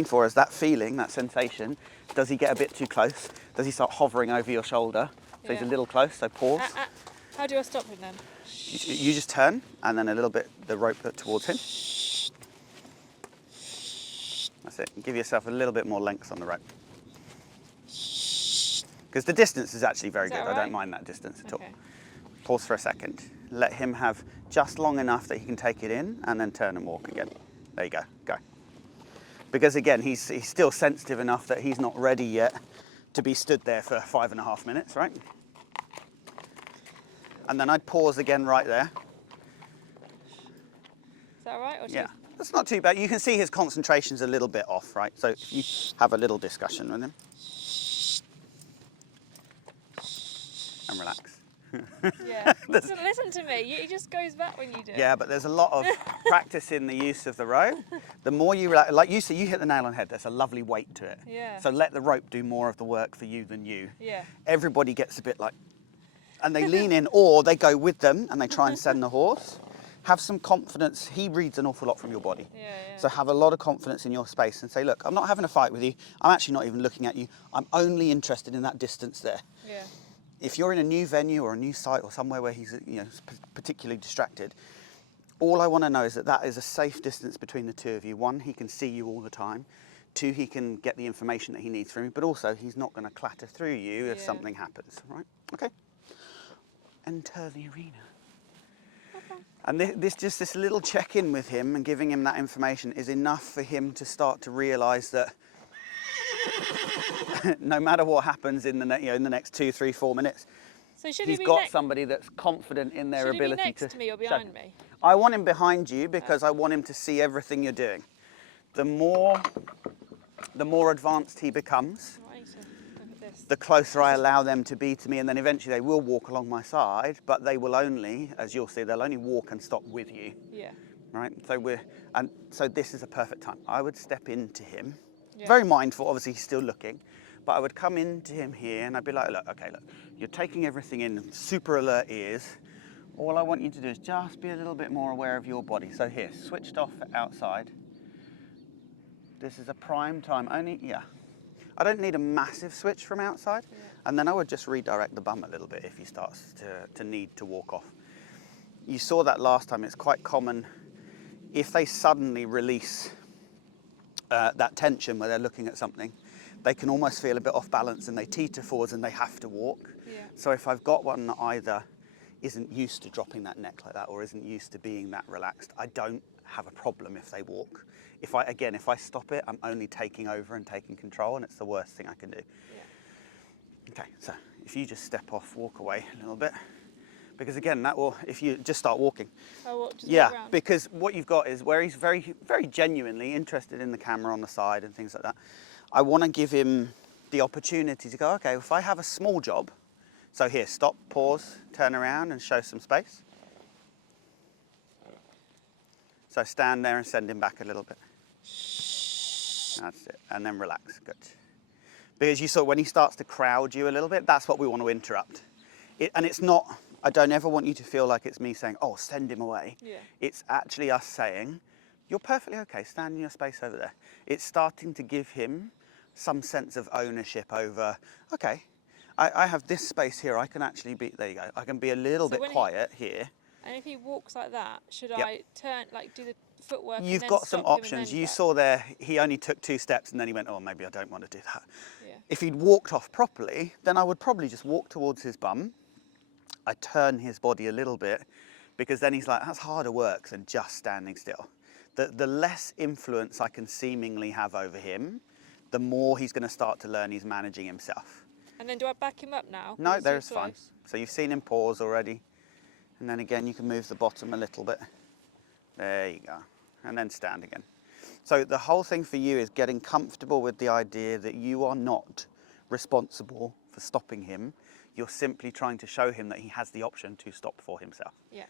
looking for is that feeling, that sensation. Does he get a bit too close? Does he start hovering over your shoulder? So he's a little close, so pause. How do I stop him then? You just turn and then a little bit the rope towards him. That's it. Give yourself a little bit more length on the rope. Because the distance is actually very good. Right? I don't mind that distance at all. Okay. Pause for a second. Let him have just long enough that he can take it in and then turn and walk again. There you go. Go. Because again, he's still sensitive enough that he's not ready yet to be stood there for 5.5 minutes, right? And then I'd pause again right there. Is that all right? Or Yeah, that's not too bad. You can see his concentration's a little bit off, right? So if you have a little discussion with him. And relax. Yeah. He doesn't listen to me. He just goes back when you do. Yeah, but there's a lot of practice in the use of the rope. The more you relax, like you see, you hit the nail on the head. There's a lovely weight to it. Yeah. So let the rope do more of the work for you than you. Yeah. Everybody gets a bit like, and they lean in, or they go with them and they try and send the horse. Have some confidence. He reads an awful lot from your body. Yeah, yeah. So have a lot of confidence in your space and say, look, I'm not having a fight with you. I'm actually not even looking at you. I'm only interested in that distance there. Yeah. If you're in a new venue or a new site or somewhere where he's particularly distracted, all I want to know is that that is a safe distance between the two of you. One, he can see you all the time. Two, he can get the information that he needs from you, but also he's not going to clatter through you if something happens, right? Okay. Enter the arena. Okay. And this little check-in with him and giving him that information is enough for him to start to realise that no matter what happens in the next 2, 3, 4 minutes, So he's got somebody that's confident in their ability next to me or behind me? I want him behind you because I want him to see everything you're doing. The more advanced he becomes, Right, so look at this. the closer I allow them to be to me, and then eventually they will walk along my side, but they will only, as you'll see, they'll only walk and stop with you. Yeah. Right? So this is a perfect time. I would step into him, Yeah. very mindful, obviously he's still looking, but I would come into him here and I'd be like, look, you're taking everything in, super alert ears. All I want you to do is just be a little bit more aware of your body. So here, switched off outside. This is a prime time, I don't need a massive switch from outside. Yeah. And then I would just redirect the bum a little bit if he starts to need to walk off. You saw that last time, it's quite common if they suddenly release that tension where they're looking at something, they can almost feel a bit off balance and they teeter forwards and they have to walk. Yeah. So if I've got one that either isn't used to dropping that neck like that or isn't used to being that relaxed, I don't have a problem if they walk. If I stop it, I'm only taking over and taking control, and it's the worst thing I can do. Yeah. Okay, so if you just step off, walk away a little bit, because again, that will, if you just start walking. Oh, what, just Yeah, walk around? because what you've got is where he's very, very genuinely interested in the camera on the side and things like that. I want to give him the opportunity to go, okay, if I have a small job, so here, stop, pause, turn around and show some space. So stand there and send him back a little bit. That's it, and then relax, good. Because you saw when he starts to crowd you a little bit, that's what we want to interrupt. And it's not, I don't ever want you to feel like it's me saying, oh, send him away. Yeah. It's actually us saying, you're perfectly okay, stand in your space over there. It's starting to give him some sense of ownership over, okay, I have this space here, I can actually be, there you go, I can be a little bit quiet here. And if he walks like that, should Yep. I turn, like do the footwork You've and then got some stop him and options. then You back? saw there, he only took 2 steps and then he went, oh, maybe I don't want to do that. Yeah. If he'd walked off properly, then I would probably just walk towards his bum. I turn his body a little bit because then he's like, that's harder work than just standing still. The less influence I can seemingly have over him, the more he's going to start to learn he's managing himself. And then do I back him up now? No, Is there's it fine. close? So you've seen him pause already. And then again, you can move the bottom a little bit. There you go. And then stand again. So the whole thing for you is getting comfortable with the idea that you are not responsible for stopping him. You're simply trying to show him that he has the option to stop for himself. Yeah.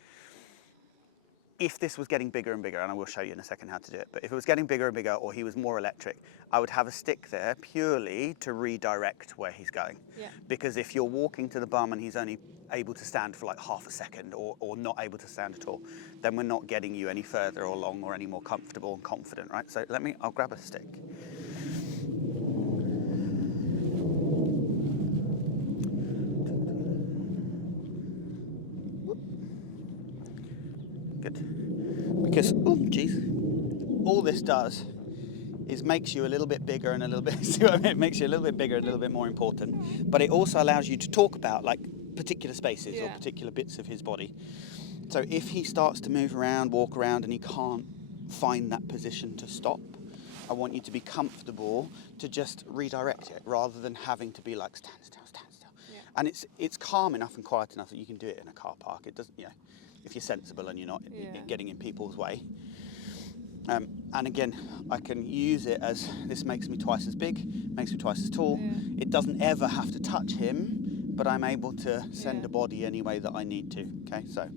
If this was getting bigger and bigger, and I will show you in a second how to do it, but if it was getting bigger and bigger or he was more electric, I would have a stick there purely to redirect where he's going. Yeah. Because if you're walking to the bum and he's only able to stand for like half a second or not able to stand at all, then we're not getting you any further along or any more comfortable and confident, right? So I'll grab a stick. good. Because, oh, geez, all this does is makes you a little bit bigger and a little bit, see what I mean? It makes you a little bit bigger and a little bit more important. But it also allows you to talk about like particular spaces or particular bits of his body. So if he starts to move around, walk around, and he can't find that position to stop, I want you to be comfortable to just redirect it rather than having to be like, stand still, stand still. Yeah. And it's calm enough and quiet enough that you can do it in a car park. It doesn't, if you're sensible and you're not getting in people's way. And again, I can use it as this makes me twice as big, makes me twice as tall. Yeah. It doesn't ever have to touch him, but I'm able to send a body any way that I need to. Okay, so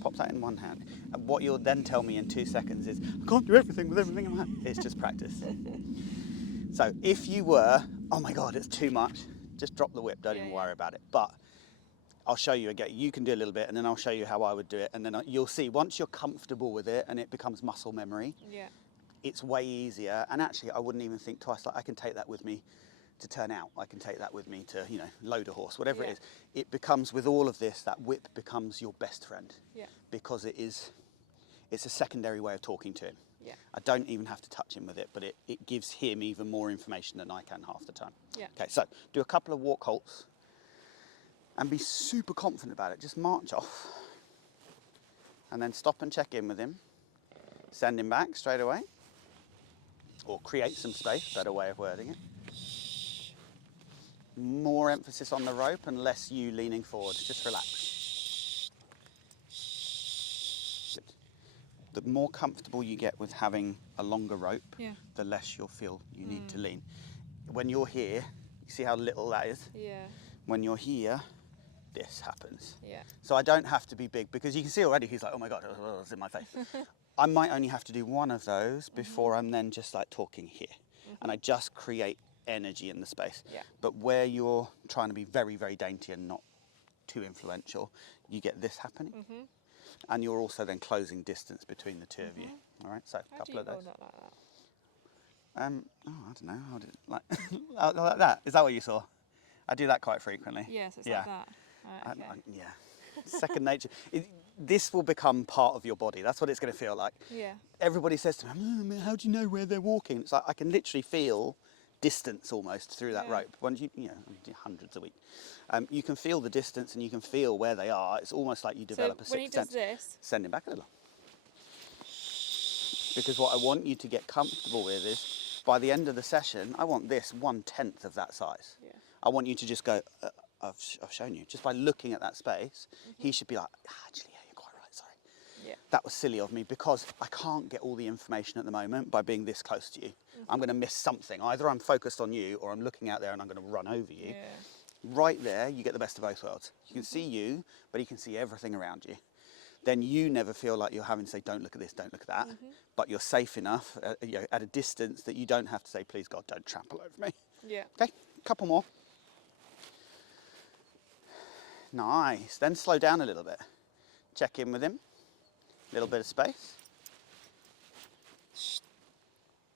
pop that in one hand. And what you'll then tell me in 2 seconds is, I can't do everything with everything in my hand. It's just practice. So if you were, oh my God, it's too much, just drop the whip, don't even worry about it. But I'll show you again. You can do a little bit, and then I'll show you how I would do it. And then you'll see, once you're comfortable with it and it becomes muscle memory, it's way easier. And actually, I wouldn't even think twice. Like, I can take that with me to turn out. I can take that with me to, load a horse, whatever it is. It becomes, with all of this, that whip becomes your best friend. Because it's a secondary way of talking to him. I don't even have to touch him with it, but it gives him even more information than I can half the time. Okay, so do a couple of walk halts. And be super confident about it. Just march off. And then stop and check in with him. Send him back straight away. Or create some space, better way of wording it. More emphasis on the rope and less you leaning forward. Just relax. Good. The more comfortable you get with having a longer rope, the less you'll feel you need to lean. When you're here, you see how little that is? When you're here, this happens. So I don't have to be big, because you can see already he's like, oh my God, it's in my face. I might only have to do one of those before I'm then just like talking here. And I just create energy in the space. But where you're trying to be very, very dainty and not too influential, you get this happening. And you're also then closing distance between the two of you. All right, so a couple of those. Like that? I don't know. How did like that? Is that what you saw? I do that quite frequently. Yes, it's like that. Right, okay. Second nature. This will become part of your body. That's what it's going to feel like. Everybody says to me, how do you know where they're walking? It's like I can literally feel distance almost through that rope. When you do hundreds a week. You can feel the distance and you can feel where they are. It's almost like you develop a sixth sense. When he does this, send him back a little. Because what I want you to get comfortable with is, by the end of the session, I want this 1/10 of that size. I want you to just go, I've shown you. Just by looking at that space, he should be like, actually, yeah, you're quite right, sorry. That was silly of me, because I can't get all the information at the moment by being this close to you. I'm going to miss something. Either I'm focused on you or I'm looking out there and I'm going to run over you. Right there, you get the best of both worlds. You can see you, but he can see everything around you. Then you never feel like you're having to say, don't look at this, don't look at that. But you're safe enough at a distance that you don't have to say, please God, don't trample over me. Okay, couple more. Nice. Then slow down a little bit. Check in with him. A little bit of space.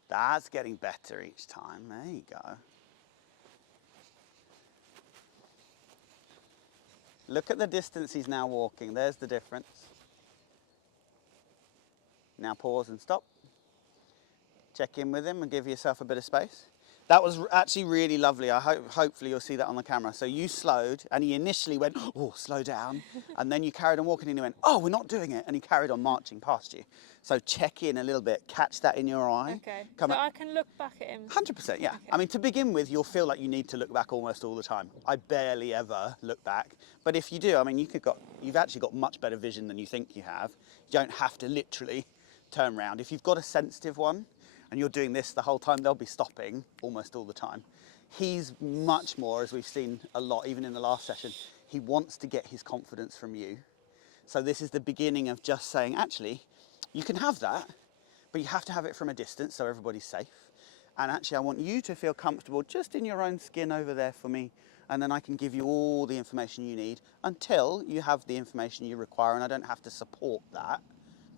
That's getting better each time. There you go. Look at the distance he's now walking. There's the difference. Now pause and stop. Check in with him and give yourself a bit of space. That was actually really lovely. Hopefully you'll see that on the camera. So you slowed, and he initially went, oh, slow down. And then you carried on walking and he went, oh, we're not doing it. And he carried on marching past you. So check in a little bit, catch that in your eye. Okay, so I can look back at him? 100%, yeah. Okay. I mean, to begin with, you'll feel like you need to look back almost all the time. I barely ever look back. But if you do, I mean, you've actually got much better vision than you think you have. You don't have to literally turn around. If you've got a sensitive one, and you're doing this the whole time, they'll be stopping almost all the time. He's much more, as we've seen a lot, even in the last session, he wants to get his confidence from you. So this is the beginning of just saying, actually, you can have that, but you have to have it from a distance so everybody's safe. And actually, I want you to feel comfortable just in your own skin over there for me, and then I can give you all the information you need until you have the information you require, and I don't have to support that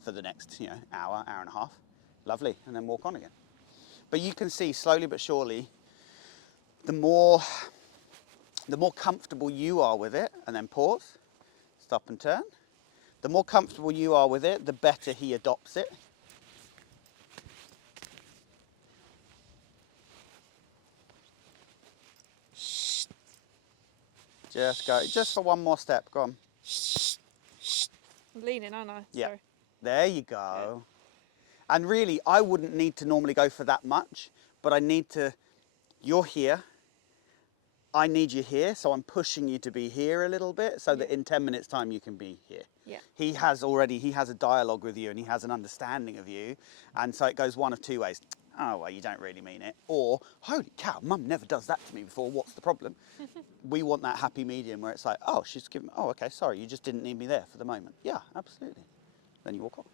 for the next hour and a half. Lovely, and then walk on again. But you can see slowly but surely, the more comfortable you are with it, and then pause, stop and turn, The more comfortable you are with it, the better he adopts it. Just go, just for one more step, go on. I'm leaning, aren't I? Yeah, Sorry. there you go. And really, I wouldn't need to normally go for that much, but I need to, you're here, I need you here, so I'm pushing you to be here a little bit, so that in 10 minutes time you can be here. Yeah. He has a dialogue with you and he has an understanding of you, and so it goes one of two ways. Oh, well, you don't really mean it. Or, holy cow, mum never does that to me before, what's the problem? We want that happy medium where it's like, oh, okay, sorry, you just didn't need me there for the moment. Yeah, absolutely. Then you walk off.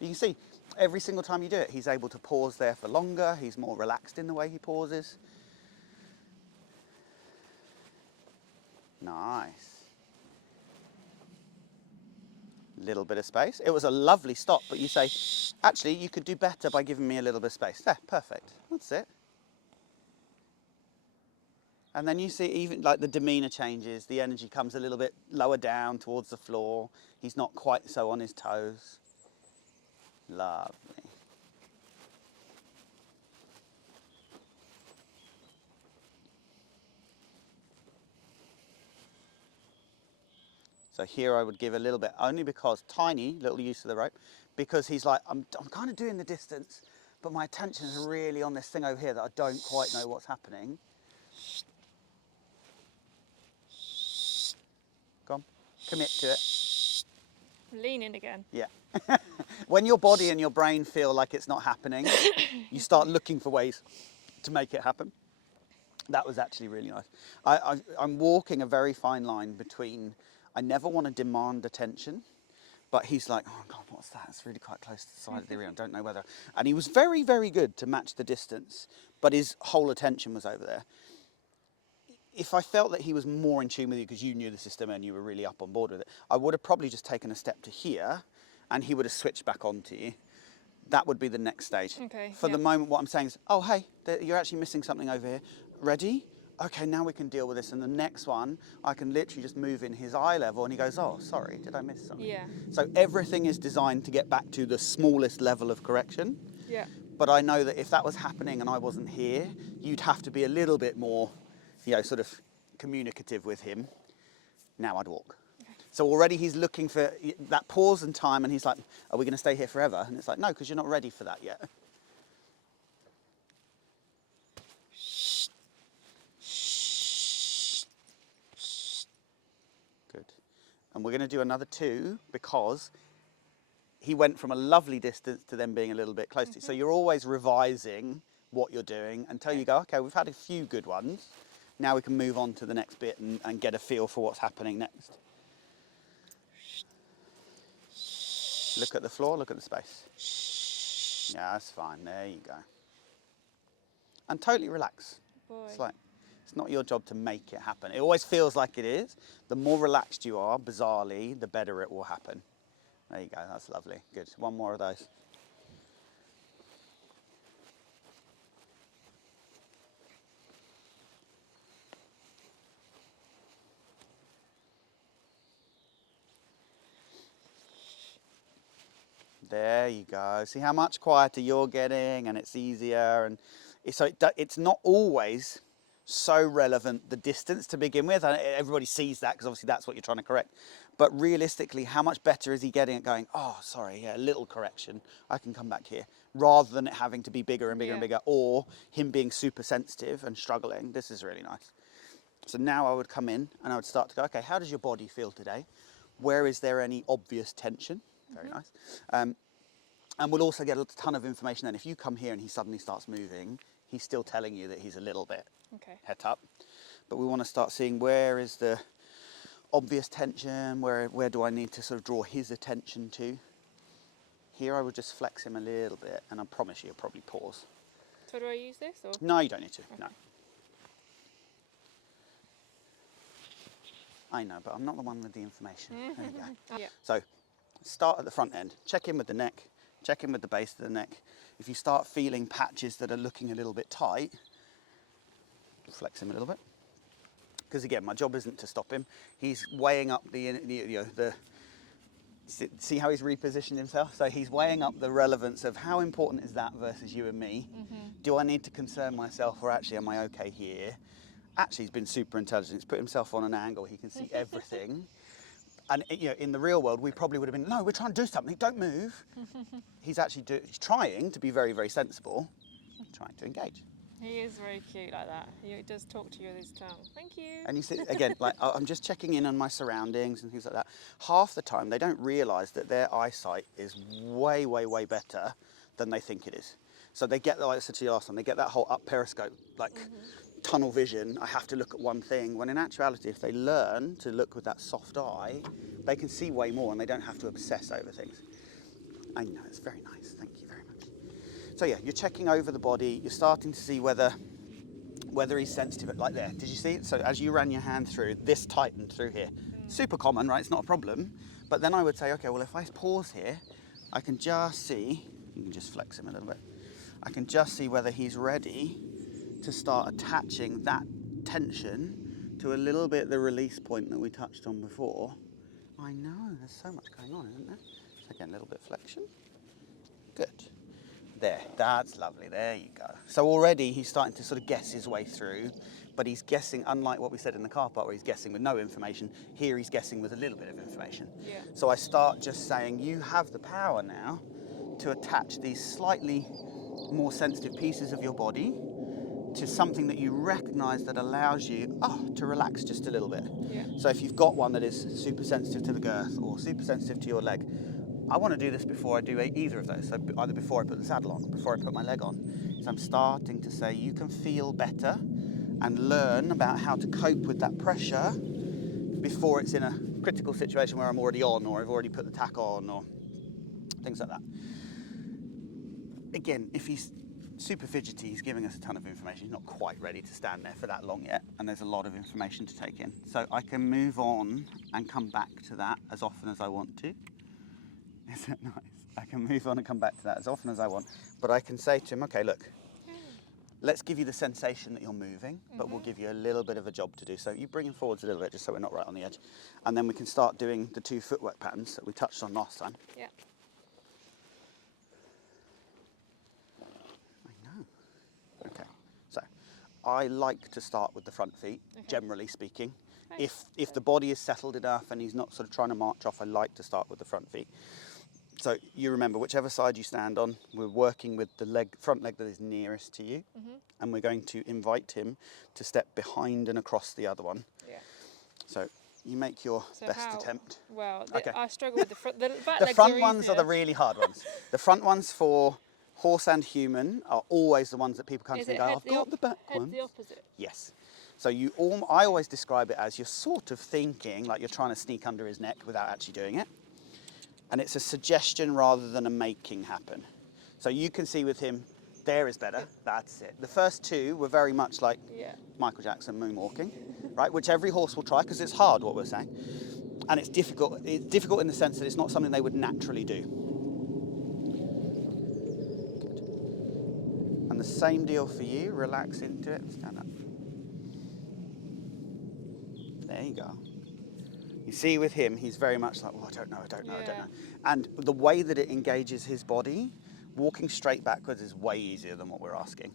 You can see, every single time you do it, he's able to pause there for longer, he's more relaxed in the way he pauses. Nice. Little bit of space. It was a lovely stop, but you say, actually, you could do better by giving me a little bit of space. There, perfect. That's it. And then you see even like the demeanor changes, the energy comes a little bit lower down towards the floor. He's not quite so on his toes. Lovely. So here I would give a little bit, only because tiny little use of the rope, because he's like, I'm kind of doing the distance, but my attention is really on this thing over here that I don't quite know what's happening. Go on, commit to it. I'm leaning again. Yeah. When your body and your brain feel like it's not happening, you start looking for ways to make it happen. That was actually really nice. I'm walking a very fine line between, I never want to demand attention, but he's like, oh God, what's that? It's really quite close to the side of the ear. I don't know whether. And he was very, very good to match the distance, but his whole attention was over there. If I felt that he was more in tune with you because you knew the system and you were really up on board with it, I would have probably just taken a step to here and he would have switched back onto you. That would be the next stage. Okay. For the moment, what I'm saying is, oh, hey, you're actually missing something over here. Ready? Okay, now we can deal with this. And the next one, I can literally just move in his eye level and he goes, oh, sorry, did I miss something? Yeah. So everything is designed to get back to the smallest level of correction. Yeah. But I know that if that was happening and I wasn't here, you'd have to be a little bit more, sort of communicative with him. Now I'd walk. Okay. So already he's looking for that pause and time, and he's like, are we going to stay here forever? And it's like, no, because you're not ready for that yet. Good. And we're going to do another 2 because he went from a lovely distance to then being a little bit close to you. So you're always revising what you're doing until you go, okay, we've had a few good ones. Now we can move on to the next bit and get a feel for what's happening next. Look at the floor, look at the space. Yeah, that's fine. There you go. And totally relax. Boy. It's not your job to make it happen. It always feels like it is. The more relaxed you are, bizarrely, the better it will happen. There you go, that's lovely. Good. One more of those. There you go. See how much quieter you're getting, and it's easier. And so it's not always so relevant, the distance to begin with. And everybody sees that because obviously that's what you're trying to correct. But realistically, how much better is he getting at going, oh, sorry, yeah, a little correction. I can come back here. Rather than it having to be bigger and bigger and bigger, or him being super sensitive and struggling. This is really nice. So now I would come in and I would start to go, okay, how does your body feel today? Where is there any obvious tension? Very nice. And we'll also get a ton of information then. If you come here and he suddenly starts moving, he's still telling you that he's a little bit het up. But we want to start seeing where is the obvious tension, where do I need to sort of draw his attention to. Here I would just flex him a little bit, and I promise you he'll probably pause. So do I use this? Or? No, you don't need to, no. I know, but I'm not the one with the information. There you go. Yeah. So start at the front end, check in with the neck, check in with the base of the neck. If you start feeling patches that are looking a little bit tight, flex him a little bit. Because again, my job isn't to stop him. He's weighing up the See how he's repositioned himself? So he's weighing up the relevance of how important is that versus you and me. Do I need to concern myself, or actually am I okay here? Actually, he's been super intelligent. He's put himself on an angle. He can see everything. And you know, in the real world, we probably would have been, no, we're trying to do something, don't move. He's actually he's trying to be very, very sensible, trying to engage. He is very cute like that. He does talk to you with his tongue. Thank you. And you see, again, like I'm just checking in on my surroundings and things like that. Half the time, they don't realise that their eyesight is way, way, way better than they think it is. So they get, like I said to you last time, they get that whole up periscope, like tunnel vision. I have to look at one thing. When in actuality, if they learn to look with that soft eye, they can see way more and they don't have to obsess over things. I know, it's very nice. Thank you very much. So yeah, you're checking over the body. You're starting to see whether he's sensitive, like there. Did you see it? So as you ran your hand through, this tightened through here. Super common, right? It's not a problem. But then I would say, okay, well, if I pause here, I can just see, you can just flex him a little bit. I can just see whether he's ready to start attaching that tension to a little bit the release point that we touched on before. I know, there's so much going on, isn't there? So again, a little bit of flexion. Good. There, that's lovely, there you go. So already he's starting to sort of guess his way through, but he's guessing, unlike what we said in the car park where he's guessing with no information, here he's guessing with a little bit of information. Yeah. So I start just saying, you have the power now to attach these slightly more sensitive pieces of your body to something that you recognise that allows you to relax just a little bit. Yeah. So if you've got one that is super sensitive to the girth or super sensitive to your leg, I want to do this before I do either of those. So either before I put the saddle on or before I put my leg on. So I'm starting to say you can feel better and learn about how to cope with that pressure before it's in a critical situation where I'm already on or I've already put the tack on or things like that. Again, if he's super fidgety, he's giving us a ton of information. He's not quite ready to stand there for that long yet, and there's a lot of information to take in. So I can move on and come back to that as often as I want to. Is that nice? I can move on and come back to that as often as I want, but I can say to him, okay, look, let's give you the sensation that you're moving, but we'll give you a little bit of a job to do. So you bring him forwards a little bit, just so we're not right on the edge. And then we can start doing the 2 footwork patterns that we touched on last time. Yeah. Okay, so I like to start with the front feet, generally speaking. Okay. If the body is settled enough and he's not sort of trying to march off, I like to start with the front feet. So you remember, whichever side you stand on, we're working with the front leg that is nearest to you, and we're going to invite him to step behind and across the other one. Yeah. So you make your best attempt. Well, Okay. I struggle with the front. The back The legs front are ones are the easier. really hard ones. The front ones for horse and human are always the ones that people come to Is me it and go, head I've the got the back head ones. the opposite? Yes. So I always describe it as you're sort of thinking like you're trying to sneak under his neck without actually doing it. And it's a suggestion rather than a making happen. So you can see with him, there is better, that's it. The first 2 were very much like Michael Jackson moonwalking, right? Which every horse will try because it's hard, what we're saying. And it's difficult. It's difficult in the sense that it's not something they would naturally do. Good. And the same deal for you, relax into it, stand up. There you go. You see with him, he's very much like, I don't know. And the way that it engages his body, walking straight backwards is way easier than what we're asking.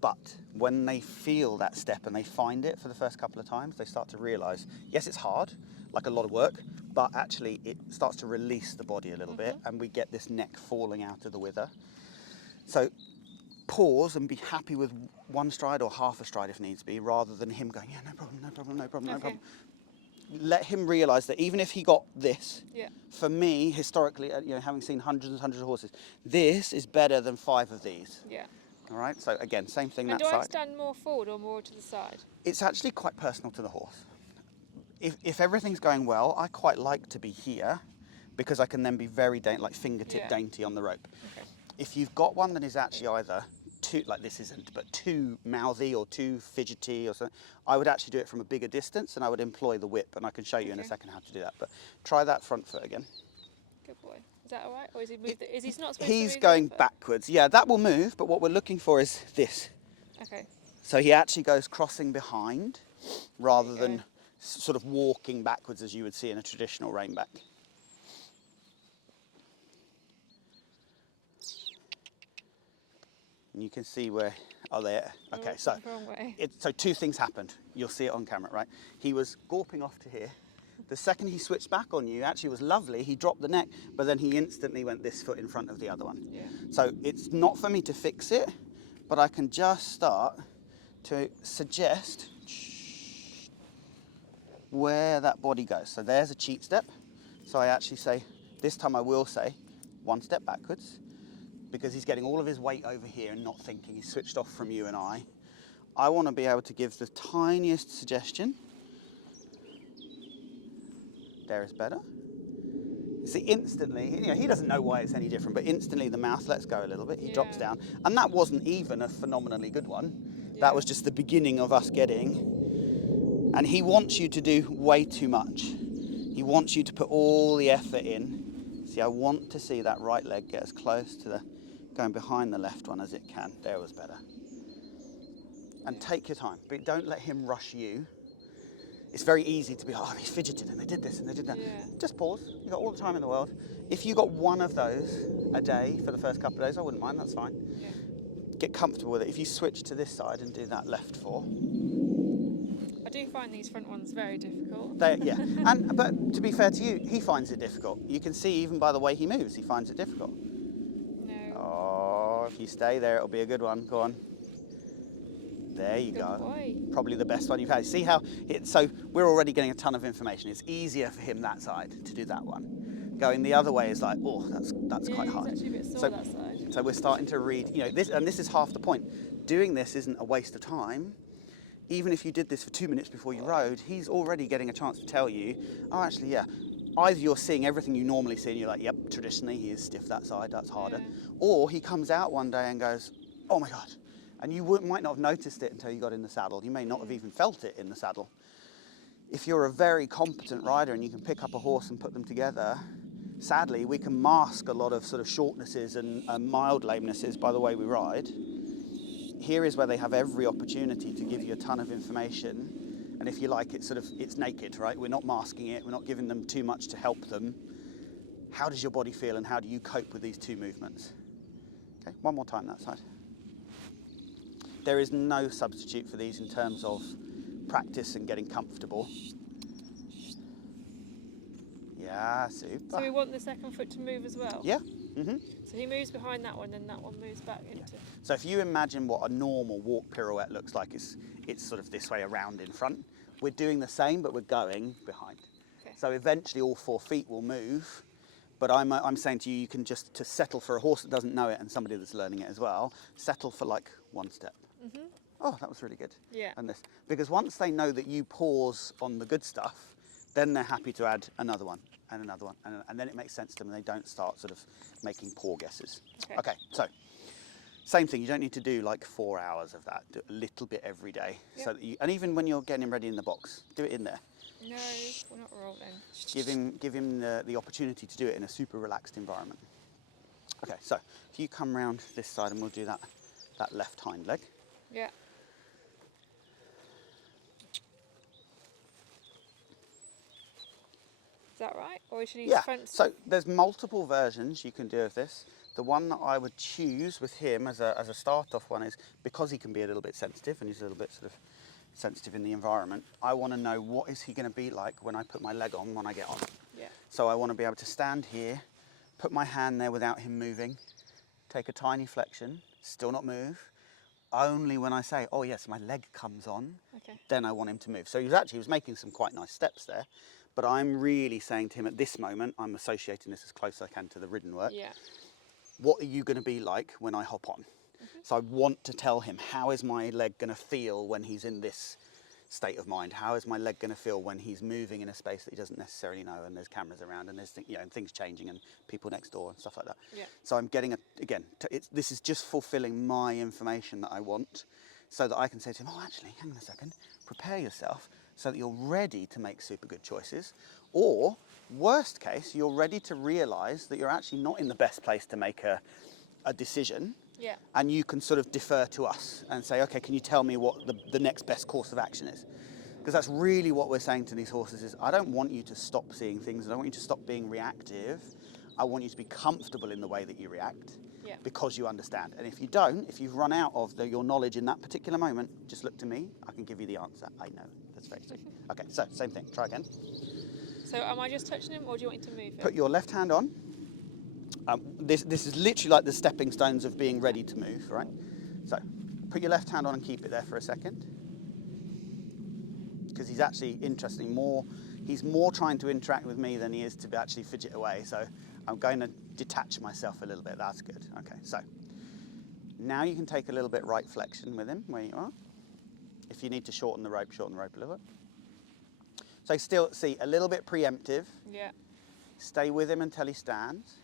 But when they feel that step and they find it for the first couple of times, they start to realise, yes, it's hard, like a lot of work, but actually it starts to release the body a little bit and we get this neck falling out of the wither. So pause and be happy with 1 stride or half a stride if needs be, rather than him going, yeah, no problem. Let him realise that even if he got this, for me, historically, having seen hundreds and hundreds of horses, this is better than 5 of these. Yeah. All right, so again, same thing And that do I side. stand more forward or more to the side? It's actually quite personal to the horse. If everything's going well, I quite like to be here because I can then be very like fingertip dainty on the rope. Okay. If you've got one that is actually either too, like this isn't, but too mouthy or too fidgety or something, I would actually do it from a bigger distance and I would employ the whip, and I can show you in a second how to do that. But try that front foot again. Good boy. Is that all right? Or is he moved? Is he not supposed to He's move going the foot? backwards. Yeah, that will move, but what we're looking for is this. Okay. So he actually goes crossing behind rather than sort of walking backwards as you would see in a traditional reinback. And you can see where, oh, there. Okay, Oh, so the wrong way. so two things happened. You'll see it on camera, right? He was gawping off to here. The second he switched back on you, actually was lovely. He dropped the neck, but then he instantly went this foot in front of the other one. Yeah. So it's not for me to fix it, but I can just start to suggest where that body goes. So there's a cheat step. So I actually say, this time I will say, 1 step backwards, because he's getting all of his weight over here and not thinking. He's switched off from you and I. I want to be able to give the tiniest suggestion. There is better. You see, instantly, you know, he doesn't know why it's any different, but instantly the mouth lets go a little bit. He drops down. And that wasn't even a phenomenally good one. Yeah. That was just the beginning of us getting. And he wants you to do way too much. He wants you to put all the effort in. See, I want to see that right leg get as close to the going behind the left one as it can. There was better. And take your time, but don't let him rush you. It's very easy to be, oh, he's fidgeted and they did this and they did that. Yeah. Just pause. You've got all the time in the world. If you got one of those a day for the first couple of days, I wouldn't mind, that's fine. Yeah. Get comfortable with it. If you switch to this side and do that left 4. I do find these front ones very difficult. Yeah, but to be fair to you, he finds it difficult. You can see even by the way he moves, he finds it difficult. No. Oh, if you stay there, it'll be a good one. Go on. There you Good go. boy. Probably the best one you've had. See how so we're already getting a ton of information. It's easier for him that side to do that one. Going the other way is like, oh, that's Yeah, quite hard. he's actually a bit sore that side. So we're starting to read, you know, this, and this is half the point. Doing this isn't a waste of time. Even if you did this for 2 minutes before you rode, he's already getting a chance to tell you, oh, actually, yeah. Either you're seeing everything you normally see and you're like, yep, traditionally he is stiff that side, that's harder. Yeah. Or he comes out one day and goes, oh my God. And you might not have noticed it until you got in the saddle. You may not have even felt it in the saddle. If you're a very competent rider and you can pick up a horse and put them together, sadly, we can mask a lot of sort of shortnesses and mild lamenesses by the way we ride. Here is where they have every opportunity to give you a ton of information. And if you like, it's naked, right? We're not masking it. We're not giving them too much to help them. How does your body feel and how do you cope with these two movements? Okay, one more time that side. There is no substitute for these in terms of practice and getting comfortable. Yeah, super. So we want the second foot to move as well? Yeah. Mm-hmm. So he moves behind that one, then that one moves back into... So if you imagine what a normal walk pirouette looks like, it's sort of this way around in front. We're doing the same, but we're going behind. Okay. So eventually all 4 feet will move. But I'm saying to you, you can just, to settle for a horse that doesn't know it and somebody that's learning it as well, settle for like 1 step. Mm-hmm. Oh, that was really good. Yeah. And this, because once they know that you pause on the good stuff, then they're happy to add another one and another one, and then it makes sense to them and they don't start sort of making poor guesses. Okay, so same thing, you don't need to do like 4 hours of that, do a little bit every day. Yep. So that and even when you're getting him ready in the box, do it in there. No, we're not rolling. Give him the opportunity to do it in a super relaxed environment. Okay, so if you come round this side and we'll do that left hind leg. Yeah. Is that right? Or should he front? So there's multiple versions you can do of this. The one that I would choose with him as a start-off one is, because he can be a little bit sensitive and he's a little bit sort of sensitive in the environment, I want to know what is he going to be like when I put my leg on when I get on. Yeah. So I want to be able to stand here, put my hand there without him moving, take a tiny flexion, still not move. Only when I say, oh yes, my leg comes on, then I want him to move. So he was making some quite nice steps there, but I'm really saying to him at this moment, I'm associating this as close as I can to the ridden work. Yeah. What are you going to be like when I hop on? So I want to tell him, how is my leg going to feel when he's in this state of mind? How is my leg going to feel when he's moving in a space that he doesn't necessarily know, and there's cameras around and there's and things changing and people next door and stuff like that. Yeah. So I'm getting this is just fulfilling my information that I want, so that I can say to him, oh, actually, hang on a second, prepare yourself so that you're ready to make super good choices. Or worst case, you're ready to realise that you're actually not in the best place to make a decision. Yeah. And you can sort of defer to us and say, okay, can you tell me what the next best course of action is? Because that's really what we're saying to these horses is, I don't want you to stop seeing things. I don't want you to stop being reactive. I want you to be comfortable in the way that you react. Yeah. because you understand. And if you don't, if you've run out of your knowledge in that particular moment, just look to me. I can give you the answer. I know. That's very sweet. Okay, so same thing. Try again. So am I just touching him, or do you want me to move him? Put your left hand on. This is literally like the stepping stones of being ready to move, right? So put your left hand on and keep it there for a second. Because he's actually he's more trying to interact with me than he is to actually fidget away. So I'm going to detach myself a little bit. That's good. Okay, so now you can take a little bit right flexion with him where you are. If you need to shorten the rope a little bit. So still, see, a little bit preemptive. Yeah. Stay with him until he stands.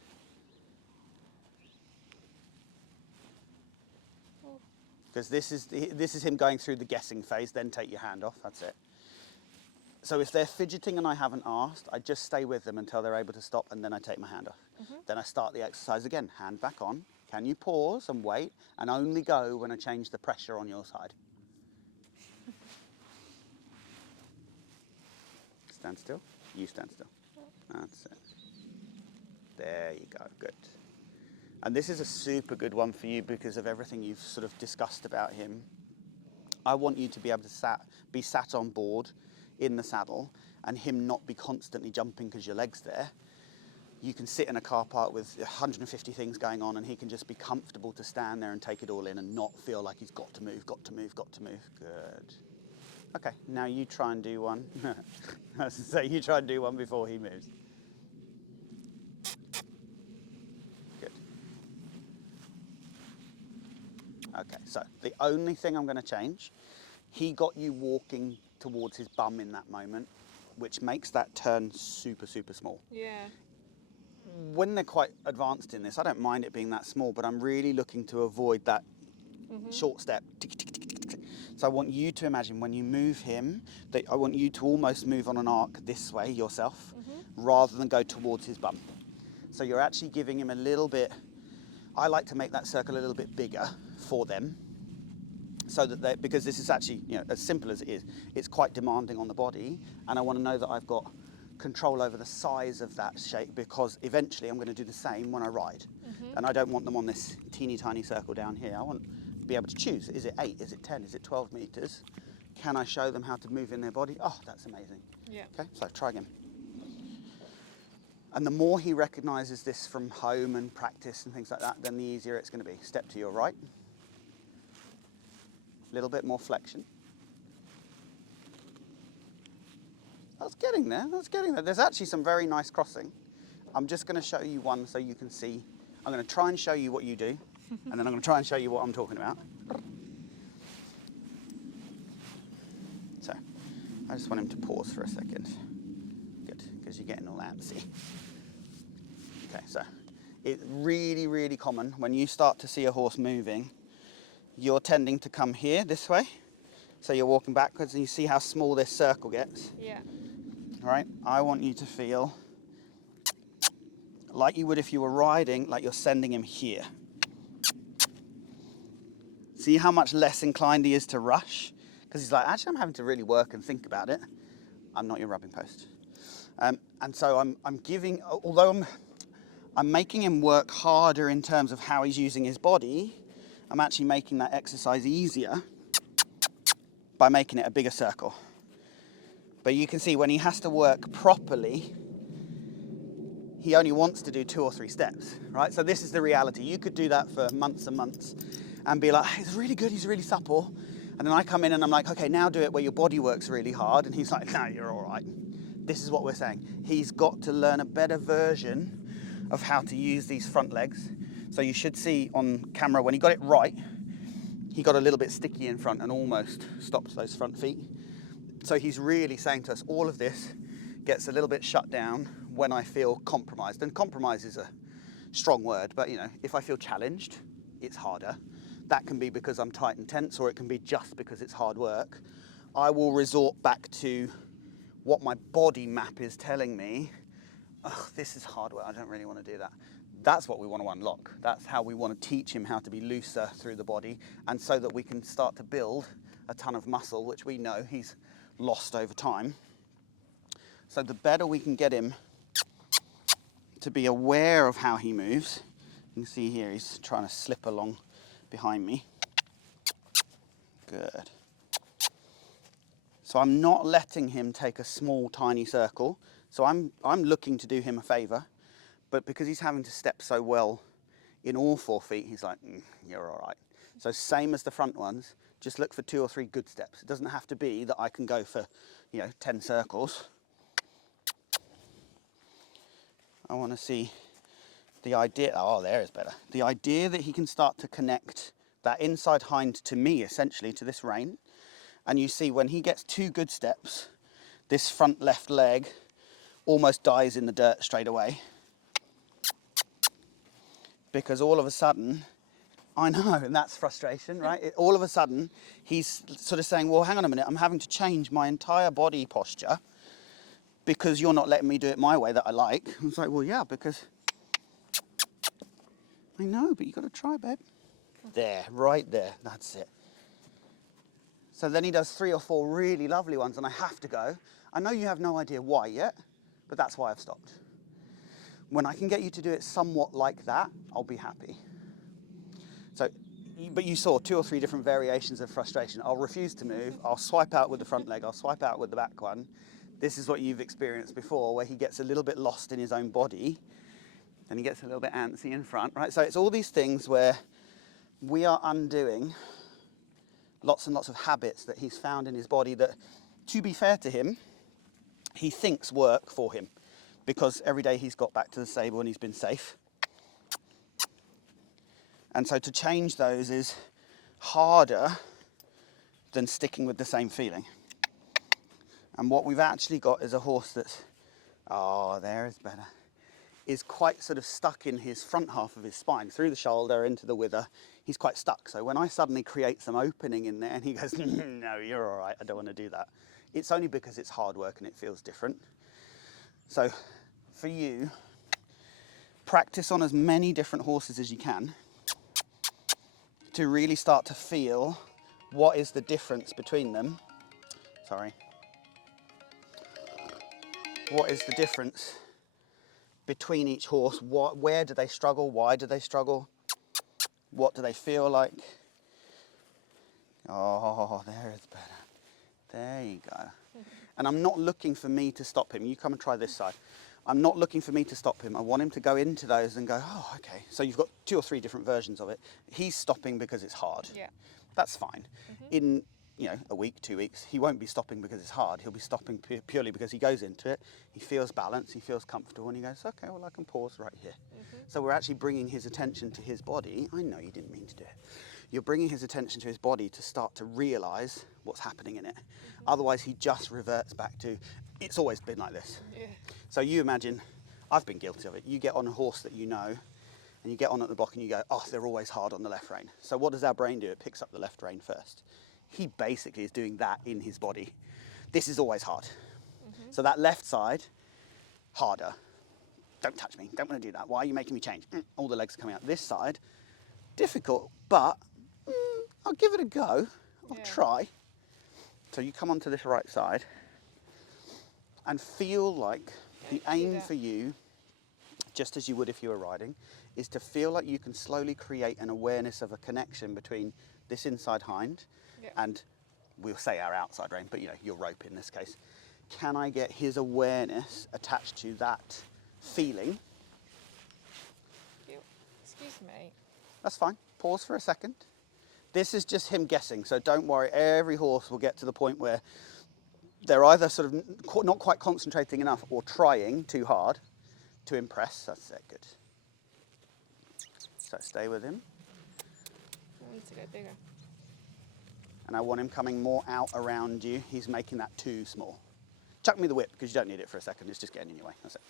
Because this is him going through the guessing phase, then take your hand off, that's it. So if they're fidgeting and I haven't asked, I just stay with them until they're able to stop, and then I take my hand off. Then I start the exercise again, hand back on. Can you pause and wait, and only go when I change the pressure on your side? Stand still, you stand still. That's it. There you go, good. And this is a super good one for you because of everything you've sort of discussed about him. I want you to be able to be sat on board in the saddle and him not be constantly jumping because your leg's there. You can sit in a car park with 150 things going on and he can just be comfortable to stand there and take it all in and not feel like he's got to move. Good. Okay, now you try and do one. I was to say, you try and do one before he moves. Good. Okay, so the only thing I'm going to change, he got you walking towards his bum in that moment, which makes that turn super, super small. Yeah. When they're quite advanced in this, I don't mind it being that small, but I'm really looking to avoid that short step. So I want you to imagine when you move him, that I want you to almost move on an arc this way yourself, rather than go towards his bum. So you're actually giving him a little bit, I like to make that circle a little bit bigger for them, so that because this is actually, as simple as it is, it's quite demanding on the body, and I want to know that I've got control over the size of that shape, because eventually I'm going to do the same when I ride. And I don't want them on this teeny tiny circle down here. I want to be able to choose. Is it 8? Is it 10? Is it 12 meters? Can I show them how to move in their body? Oh, that's amazing. Yeah. Okay, so try again. And the more he recognizes this from home and practice and things like that, then the easier it's going to be. Step to your right. A little bit more flexion. That's getting there. There's actually some very nice crossing. I'm just going to show you one so you can see. I'm going to try and show you what you do, and then I'm going to try and show you what I'm talking about. So, I just want him to pause for a second. Good, because you're getting all antsy. Okay, so it's really, really common when you start to see a horse moving, you're tending to come here this way. So you're walking backwards and you see how small this circle gets. Yeah. Right? I want you to feel like you would if you were riding, like you're sending him here. See how much less inclined he is to rush? Because he's like, actually, I'm having to really work and think about it. I'm not your rubbing post. And so I'm giving, although I'm making him work harder in terms of how he's using his body, I'm actually making that exercise easier by making it a bigger circle. But you can see when he has to work properly, he only wants to do 2 or 3 steps, right? So this is the reality. You could do that for months and months and be like, he's really good, he's really supple. And then I come in and I'm like, okay, now do it where your body works really hard. And he's like, no, you're all right. This is what we're saying. He's got to learn a better version of how to use these front legs. So you should see on camera when he got it right, he got a little bit sticky in front and almost stopped those front feet. So he's really saying to us, all of this gets a little bit shut down when I feel compromised. And compromise is a strong word, but if I feel challenged, it's harder. That can be because I'm tight and tense, or it can be just because it's hard work. I will resort back to what my body map is telling me. Oh, this is hard work, I don't really want to do that. That's what we want to unlock. That's how we want to teach him how to be looser through the body, and so that we can start to build a ton of muscle, which we know he's lost over time. So the better we can get him to be aware of how he moves, You can see here he's trying to slip along behind me. Good. So I'm not letting him take a small, tiny circle. So I'm looking to do him a favour, but because he's having to step so well in all 4 feet, he's like, you're all right. So same as the front ones, just look for 2 or 3 good steps. It doesn't have to be that I can go for, 10 circles. I want to see the idea, oh, there is better. The idea that he can start to connect that inside hind to me, essentially, to this rein. And you see when he gets 2 good steps, this front left leg almost dies in the dirt straight away. Because all of a sudden, I know, and that's frustration, right? All of a sudden, he's sort of saying, well, hang on a minute, I'm having to change my entire body posture because you're not letting me do it my way that I like. I was like, well, yeah, because I know, but you got to try, babe. There, right there, that's it. So then he does 3 or 4 really lovely ones, and I have to go. I know you have no idea why yet, but that's why I've stopped. When I can get you to do it somewhat like that, I'll be happy. So, but you saw 2 or 3 different variations of frustration. I'll refuse to move, I'll swipe out with the front leg, I'll swipe out with the back one. This is what you've experienced before, where he gets a little bit lost in his own body, and he gets a little bit antsy in front, right? So it's all these things where we are undoing lots and lots of habits that he's found in his body that, to be fair to him, he thinks work for him, because every day he's got back to the stable and he's been safe. And so to change those is harder than sticking with the same feeling. And what we've actually got is a horse that's, oh, there is better, is quite sort of stuck in his front half of his spine, through the shoulder, into the wither. He's quite stuck. So when I suddenly create some opening in there and he goes, no, you're all right, I don't want to do that. It's only because it's hard work and it feels different. So for you, practice on as many different horses as you can to really start to feel what is the difference between them. Sorry. What is the difference between each horse? Where do they struggle? Why do they struggle? What do they feel like? Oh, there is better. There you go. And I'm not looking for me to stop him. You come and try this side. I'm not looking for me to stop him. I want him to go into those and go, oh, okay. So you've got 2 or 3 different versions of it. He's stopping because it's hard. Yeah. That's fine. In a week, 2 weeks, he won't be stopping because it's hard. He'll be stopping purely because he goes into it, he feels balance, he feels comfortable, and he goes, okay, well, I can pause right here. So we're actually bringing his attention to his body. I know you didn't mean to do it. You're bringing his attention to his body to start to realise what's happening in it. Otherwise, he just reverts back to, it's always been like this. Yeah. So you imagine, I've been guilty of it. You get on a horse that you know, and you get on at the block and you go, oh, they're always hard on the left rein. So what does our brain do? It picks up the left rein first. He basically is doing that in his body. This is always hard. So that left side, harder. Don't touch me, don't want to do that. Why are you making me change? All the legs are coming out. This side, difficult, but I'll give it a go. I'll try. So you come onto this right side and feel like the aim for you, just as you would if you were riding, is to feel like you can slowly create an awareness of a connection between this inside hind and we'll say our outside rein, but your rope in this case. Can I get his awareness attached to that feeling? Excuse me. That's fine. Pause for a second. This is just him guessing, so don't worry. Every horse will get to the point where they're either sort of not quite concentrating enough or trying too hard to impress. That's it, good. So stay with him. I need to go bigger. And I want him coming more out around you. He's making that too small. Chuck me the whip, because you don't need it for a second. It's just getting in your way. That's it.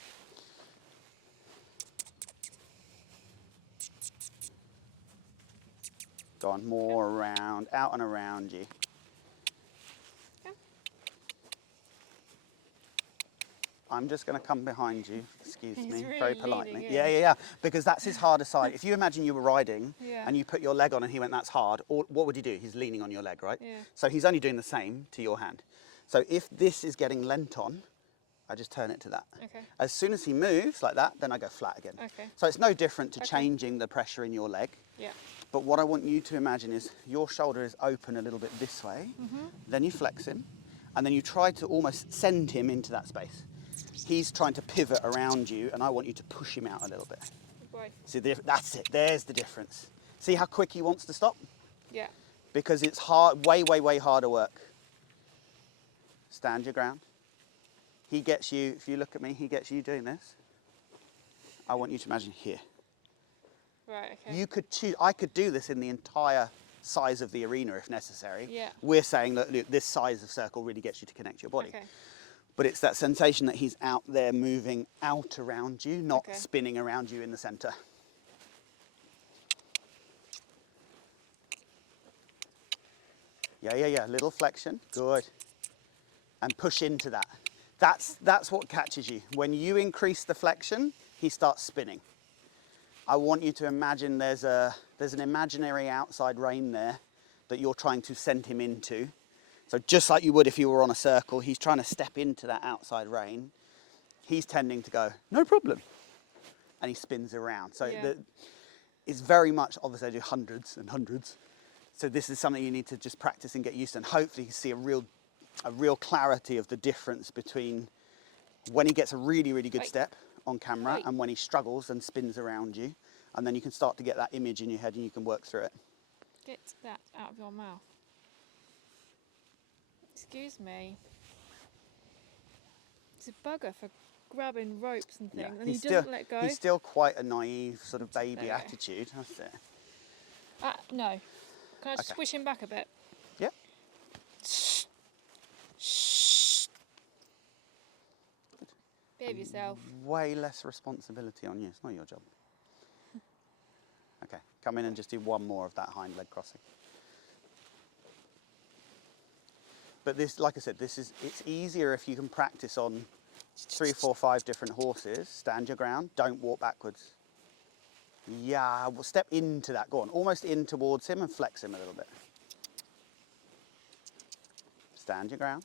Go on, more around, out and around you. I'm just going to come behind you, excuse me, really very politely. leaning in. Yeah, because that's his harder side. If you imagine you were riding and you put your leg on and he went, that's hard, or what would he do? He's leaning on your leg, right? Yeah. So he's only doing the same to your hand. So if this is getting leant on, I just turn it to that. Okay. As soon as he moves like that, then I go flat again. Okay. So it's no different to Okay. changing the pressure in your leg. Yeah. But what I want you to imagine is your shoulder is open a little bit this way, then you flex him, and then you try to almost send him into that space. He's trying to pivot around you, and I want you to push him out a little bit. Good boy. See, that's it. There's the difference. See how quick he wants to stop? Yeah. Because it's hard, way, way, way harder work. Stand your ground. He gets you, if you look at me, he gets you doing this. I want you to imagine here. Right, okay. You could choose, I could do this in the entire size of the arena if necessary. Yeah. We're saying that look, this size of circle really gets you to connect your body. Okay. But it's that sensation that he's out there moving out around you, not Okay. spinning around you in the center. Yeah, little flexion, good. And push into that. That's what catches you. When you increase the flexion, he starts spinning. I want you to imagine there's an imaginary outside rein there that you're trying to send him into. So just like you would if you were on a circle, he's trying to step into that outside rein. He's tending to go, no problem. And he spins around. So Yeah. it's very much, obviously I do hundreds and hundreds. So this is something you need to just practice and get used to, and hopefully you see a real clarity of the difference between when he gets a really, really good step on camera and when he struggles and spins around you. And then you can start to get that image in your head and you can work through it. Get that out of your mouth. Excuse me. He's a bugger for grabbing ropes and things, and he doesn't let go. He's still quite a naive sort of baby There. attitude. That's it. No. Can I Okay. squish him back a bit? Yeah. Shh. Behave yourself. Way less responsibility on you. It's not your job. Okay, come in and just do one more of that hind leg crossing. But this, like I said, it's easier if you can practice on 3, 4, 5 different horses. Stand your ground, don't walk backwards. Yeah, we'll step into that, go on, almost in towards him and flex him a little bit. Stand your ground.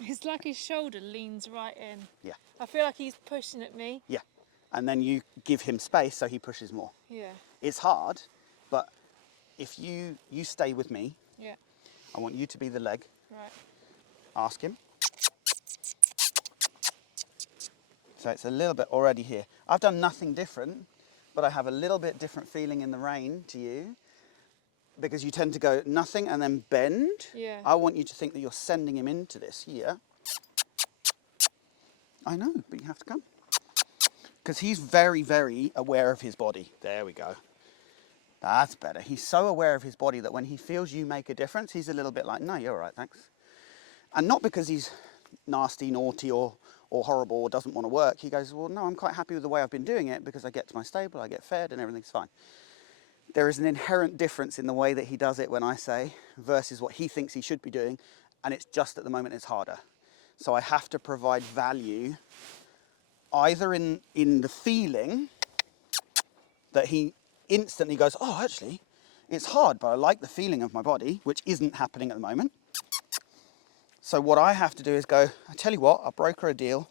It's like his shoulder leans right in. Yeah. I feel like he's pushing at me. Yeah, and then you give him space so he pushes more. Yeah. It's hard, but if you stay with me, Yeah. I want you to be the leg. Right. Ask him. So it's a little bit already here. I've done nothing different, but I have a little bit different feeling in the rein to you because you tend to go nothing and then bend. Yeah. I want you to think that you're sending him into this here. I know, but you have to come. Because he's very, very aware of his body. There we go. That's better. He's so aware of his body that when he feels you make a difference, he's a little bit like, no, you're all right, thanks. And not because he's nasty, naughty, or horrible, or doesn't want to work. He goes, well, no, I'm quite happy with the way I've been doing it because I get to my stable, I get fed, and everything's fine. There is an inherent difference in the way that he does it when I say versus what he thinks he should be doing, and it's just at the moment it's harder. So I have to provide value either in the feeling that he instantly goes, oh, actually, it's hard, but I like the feeling of my body, which isn't happening at the moment. So what I have to do is go, I tell you what, I'll broker a deal.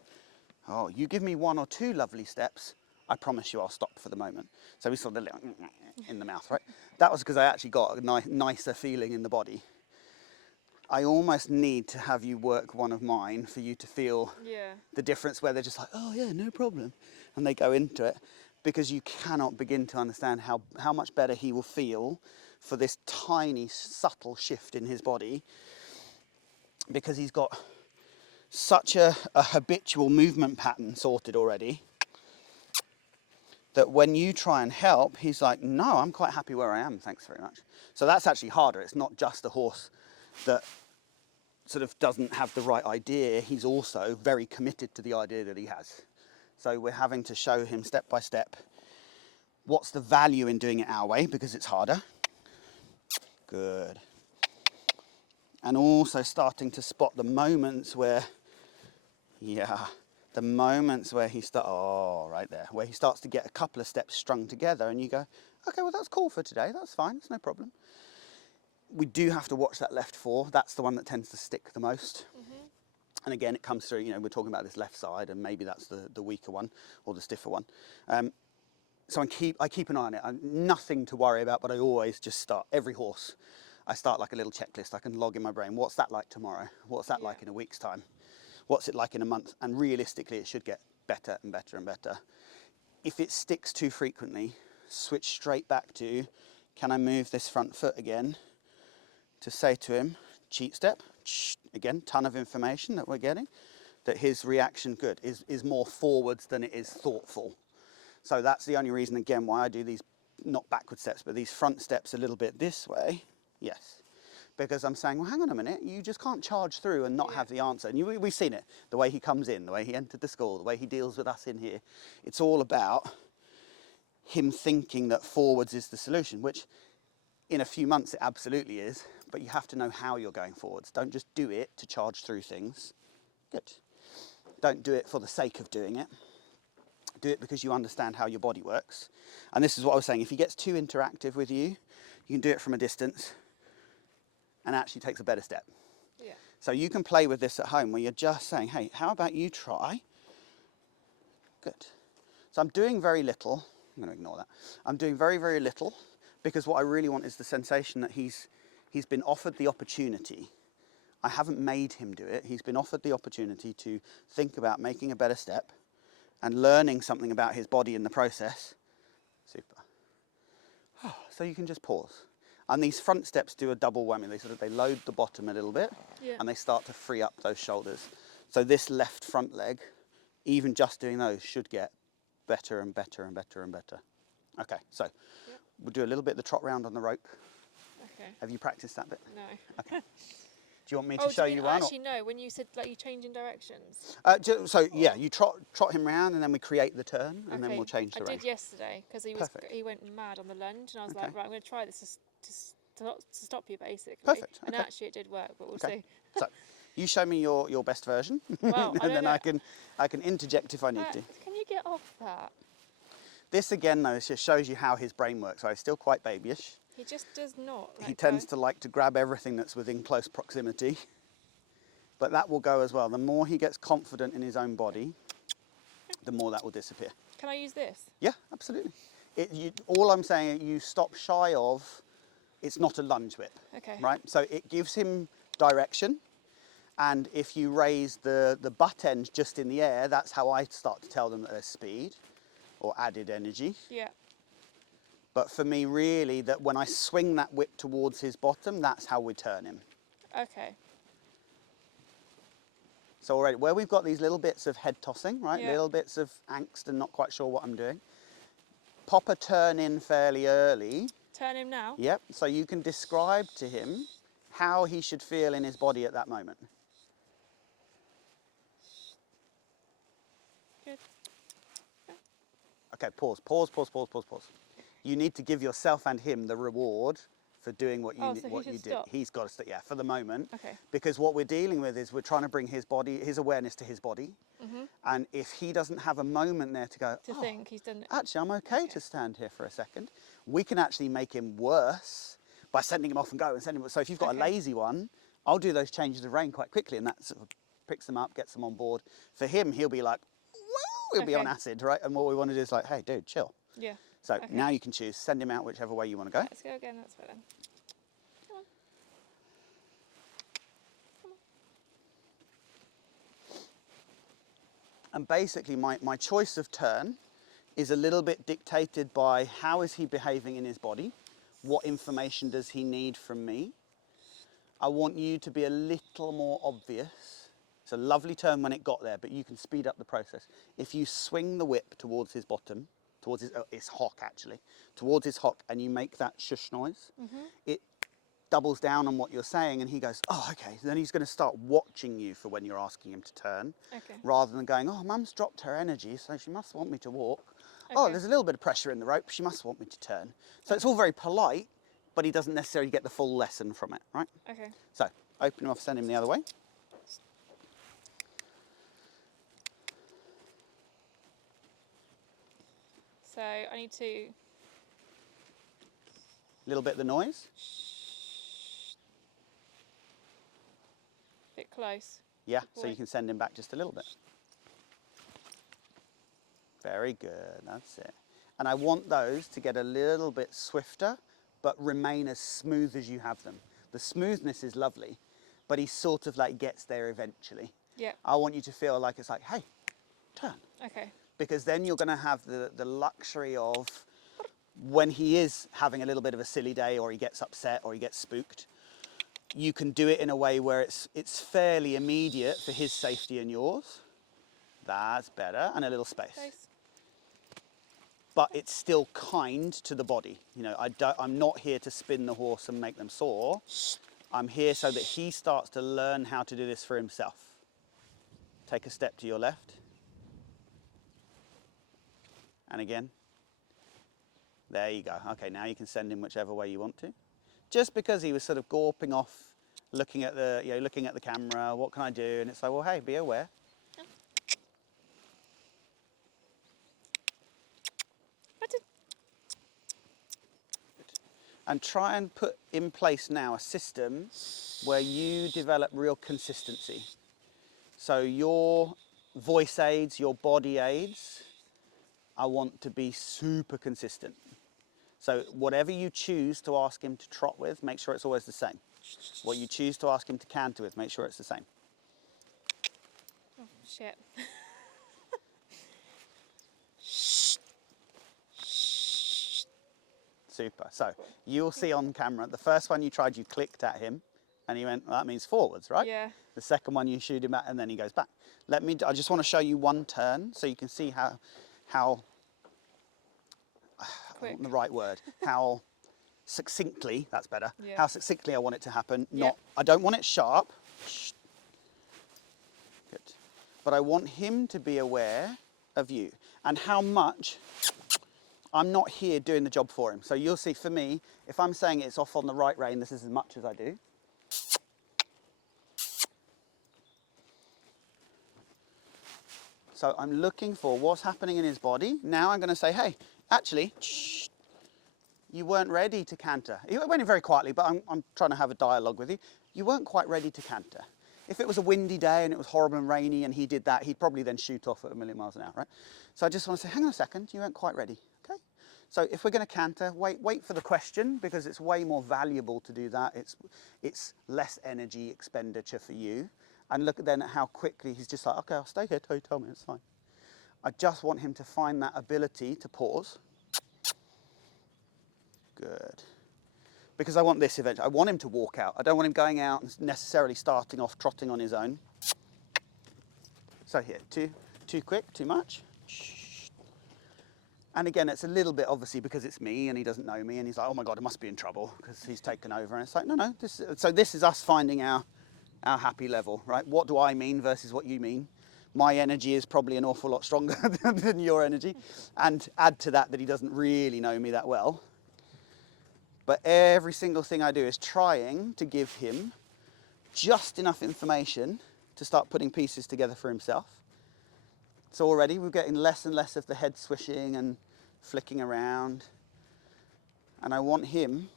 Oh, you give me 1 or 2 lovely steps, I promise you I'll stop for the moment. So we sort of in the mouth, right? That was because I actually got a nicer feeling in the body. I almost need to have you work one of mine for you to feel the difference where they're just like, oh yeah, no problem. And they go into it because you cannot begin to understand how much better he will feel for this tiny, subtle shift in his body because he's got such a habitual movement pattern sorted already that when you try and help, he's like, no, I'm quite happy where I am, thanks very much. So that's actually harder. It's not just the horse that sort of doesn't have the right idea, he's also very committed to the idea that he has. So we're having to show him step by step what's the value in doing it our way because it's harder. Good. And also starting to spot the moments where, the moments where he right there, where he starts to get a couple of steps strung together and you go, okay, well that's cool for today, that's fine, it's no problem. We do have to watch that left 4. That's the one that tends to stick the most. And again, it comes through, you know, we're talking about this left side, and maybe that's the weaker one or the stiffer one. So I keep an eye on it. Nothing to worry about, but I always just start every horse. I start like a little checklist. I can log in my brain. What's that like tomorrow? What's that like in a week's time? What's it like in a month? And realistically, it should get better and better and better. If it sticks too frequently, switch straight back to, can I move this front foot again? To say to him, cheat step. Again, ton of information that we're getting. That his reaction is more forwards than it is thoughtful. So that's the only reason, again, why I do these, not backward steps, but these front steps a little bit this way. Yes. Because I'm saying, well, hang on a minute, you just can't charge through and not have the answer. And we've seen it, the way he comes in, the way he entered the school, the way he deals with us in here. It's all about him thinking that forwards is the solution, which in a few months it absolutely is, but you have to know how you're going forwards. Don't just do it to charge through things. Good. Don't do it for the sake of doing it. Do it because you understand how your body works. And this is what I was saying, if he gets too interactive with you, you can do it from a distance and actually takes a better step. Yeah. So you can play with this at home where you're just saying, hey, how about you try? Good. So I'm doing very little. I'm going to ignore that. I'm doing very, very little because what I really want is the sensation that he's been offered the opportunity. I haven't made him do it. He's been offered the opportunity to think about making a better step and learning something about his body in the process. Super. So you can just pause. And these front steps do a double whammy. They load the bottom a little bit and they start to free up those shoulders. So this left front leg, even just doing those, should get better and better and better and better. Okay, so we'll do a little bit of the trot round on the rope. Okay. Have you practiced that bit? No. Okay. Do you want me to show you one? Actually, no. When you said like you changing directions. So yeah, you trot him round, and then we create the turn, and then we'll change the I rein. did yesterday because he went mad on the lunge, and I was like, right, I'm going to try this to stop you basically. Perfect. And okay. actually, it did work, but we'll see. So you show me your best version, Well, and then I can interject if I need to. Can you get off that? This again, though, just shows you how his brain works. So he's still quite babyish. He just does not. He tends to like to grab everything that's within close proximity. But that will go as well. The more he gets confident in his own body, the more that will disappear. Can I use this? Yeah, absolutely. All I'm saying, you stop shy of, it's not a lunge whip. Okay. Right? So it gives him direction. And if you raise the butt end just in the air, that's how I start to tell them that there's speed or added energy. Yeah. But for me, really, that when I swing that whip towards his bottom, that's how we turn him. Okay. So already, where we've got these little bits of head tossing, right? Yeah. Little bits of angst and not quite sure what I'm doing. Pop a turn in fairly early. Turn him now? Yep. So you can describe to him how he should feel in his body at that moment. Good. Okay, pause. You need to give yourself and him the reward for doing what you did. Stop. He's got to stop, yeah, for the moment. Okay. Because what we're dealing with is we're trying to bring his awareness to his body. Mm-hmm. And if he doesn't have a moment there to go, think he's done it. Actually, I'm okay to stand here for a second. We can actually make him worse by sending him off and go and sending him. So if you've got a lazy one, I'll do those changes of rein quite quickly, and that sort of picks them up, gets them on board. For him, he'll be like, woo, he'll be on acid, right? And what we want to do is like, hey, dude, chill. Yeah. So now you can choose, send him out whichever way you want to go. Let's go again, that's fine then. Come on. Come on. And basically my choice of turn is a little bit dictated by how is he behaving in his body? What information does he need from me? I want you to be a little more obvious. It's a lovely turn when it got there, but you can speed up the process. If you swing the whip towards his bottom, towards his hock actually, towards his hock, and you make that shush noise, it doubles down on what you're saying, and he goes, oh, okay. Then he's going to start watching you for when you're asking him to turn, rather than going, oh, Mum's dropped her energy, so she must want me to walk. Oh, there's a little bit of pressure in the rope, she must want me to turn. So it's all very polite, but he doesn't necessarily get the full lesson from it, right? Okay. So open him off, send him the other way. So I need to... Little bit of the noise. Bit close. Yeah, Good so you boy. can send him back just a little bit. Very good, that's it. And I want those to get a little bit swifter, but remain as smooth as you have them. The smoothness is lovely, but he sort of like gets there eventually. Yeah. I want you to feel like it's like, hey, turn. Okay. Because then you're going to have the luxury of when he is having a little bit of a silly day, or he gets upset, or he gets spooked, you can do it in a way where it's fairly immediate for his safety and yours. That's better, and a little space. But it's still kind to the body. You know, I'm not here to spin the horse and make them sore. I'm here so that he starts to learn how to do this for himself. Take a step to your left. And again. There you go. Okay, now you can send him whichever way you want to. Just because he was sort of gawping off, looking at the camera, what can I do? And it's like, well, hey, be aware. And try and put in place now a system where you develop real consistency. So your voice aids, your body aids, I want to be super consistent. So whatever you choose to ask him to trot with, make sure it's always the same. What you choose to ask him to canter with, make sure it's the same. Oh, shit. Super. So you'll see on camera, the first one you tried, you clicked at him and he went, well, that means forwards, right? Yeah. The second one you shoot him at and then he goes back. I just want to show you one turn so you can see how Quick. the right word, how succinctly, that's better, Yeah. how succinctly I want it to happen. Yeah. I don't want it sharp. Good. But I want him to be aware of you and how much I'm not here doing the job for him. So you'll see for me, if I'm saying it's off on the right rein, this is as much as I do. So I'm looking for what's happening in his body. Now I'm going to say, hey, actually, you weren't ready to canter. He went in very quietly, but I'm trying to have a dialogue with you. You weren't quite ready to canter. If it was a windy day and it was horrible and rainy and he did that, he'd probably then shoot off at 1,000,000 miles an hour, right? So I just want to say, hang on a second, you weren't quite ready, okay? So if we're going to canter, wait for the question, because it's way more valuable to do that. It's less energy expenditure for you. And look then at how quickly he's just like, okay, I'll stay here till you tell me, it's fine. I just want him to find that ability to pause. Good. Because I want this eventually. I want him to walk out. I don't want him going out and necessarily starting off trotting on his own. So here, too quick, too much. And again, it's a little bit obviously because it's me and he doesn't know me and he's like, oh my God, I must be in trouble because he's taken over. And it's like, no. So this is us finding our happy level, right? What do I mean versus what you mean? My energy is probably an awful lot stronger than your energy. And add to that he doesn't really know me that well. But every single thing I do is trying to give him just enough information to start putting pieces together for himself. So already we're getting less and less of the head swishing and flicking around. And I want him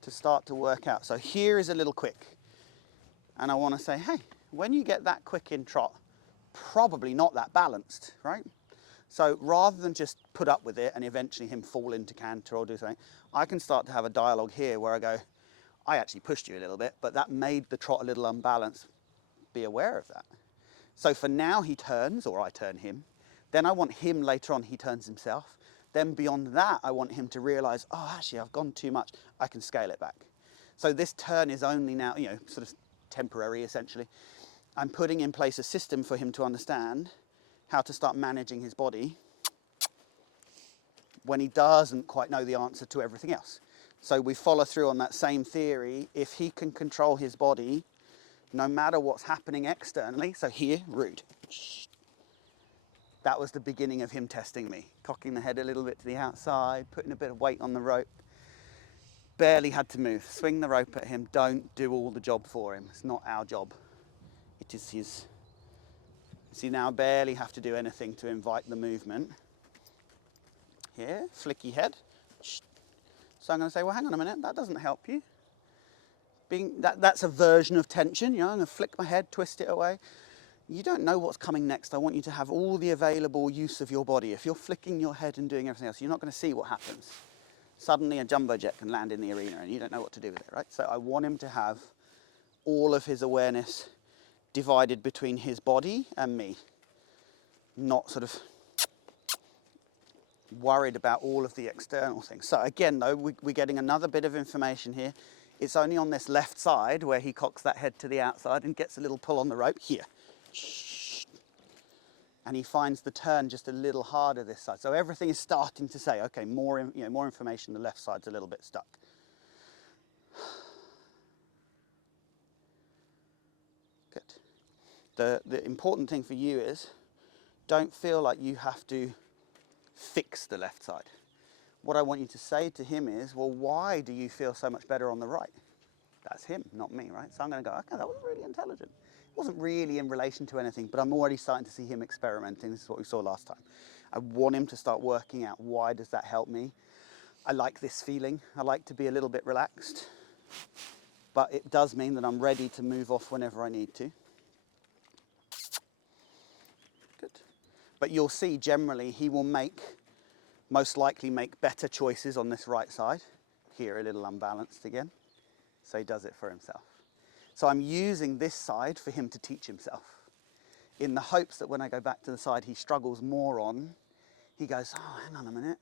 to start to work out. So here is a little quick. And I want to say, hey, when you get that quick in trot, probably not that balanced, right? So rather than just put up with it and eventually him fall into canter or do something, I can start to have a dialogue here where I go, I actually pushed you a little bit, but that made the trot a little unbalanced. Be aware of that. So for now he turns, or I turn him. Then I want him later on, he turns himself. Then beyond that, I want him to realize, oh, actually I've gone too much. I can scale it back. So this turn is only now, sort of temporary essentially. I'm putting in place a system for him to understand how to start managing his body when he doesn't quite know the answer to everything else. So we follow through on that same theory. If he can control his body, no matter what's happening externally, so here, rude. That was the beginning of him testing me, cocking the head a little bit to the outside, putting a bit of weight on the rope. Barely had to move. Swing the rope at him, don't do all the job for him. It's not our job. It is his. See, now I barely have to do anything to invite the movement. Here, flicky head. So I'm going to say, well, hang on a minute, that doesn't help you. That's a version of tension. You know, I'm going to flick my head, twist it away. You don't know what's coming next. I want you to have all the available use of your body. If you're flicking your head and doing everything else, you're not going to see what happens. Suddenly a jumbo jet can land in the arena and you don't know what to do with it, right? So I want him to have all of his awareness divided between his body and me. Not sort of worried about all of the external things. So again, though, we're getting another bit of information here. It's only on this left side where he cocks that head to the outside and gets a little pull on the rope here. And he finds the turn just a little harder this side. So everything is starting to say, okay, more information, the left side's a little bit stuck. Good. The important thing for you is, don't feel like you have to fix the left side. What I want you to say to him is, well, why do you feel so much better on the right? That's him, not me, right? So I'm going to go, okay, that was really intelligent. It wasn't really in relation to anything, but I'm already starting to see him experimenting. This is what we saw last time. I want him to start working out, why does that help me? I like this feeling. I like to be a little bit relaxed, but it does mean that I'm ready to move off whenever I need to. Good. But you'll see generally he will most likely make better choices on this right side. Here a little unbalanced again. So he does it for himself. So I'm using this side for him to teach himself, in the hopes that when I go back to the side he struggles more on, he goes, oh, hang on a minute.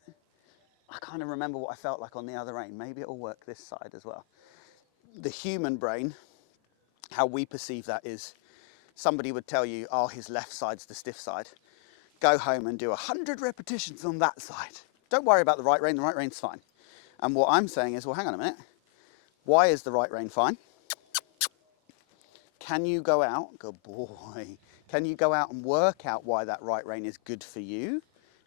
I kind of remember what I felt like on the other end. Maybe it'll work this side as well. The human brain, how we perceive that is, somebody would tell you, oh, his left side's the stiff side. Go home and do 100 repetitions on that side. Don't worry about the right rein reign's fine. And what I'm saying is, well, hang on a minute. Why is the right rein fine? Can you go out, good boy, can you go out and work out why that right rein is good for you,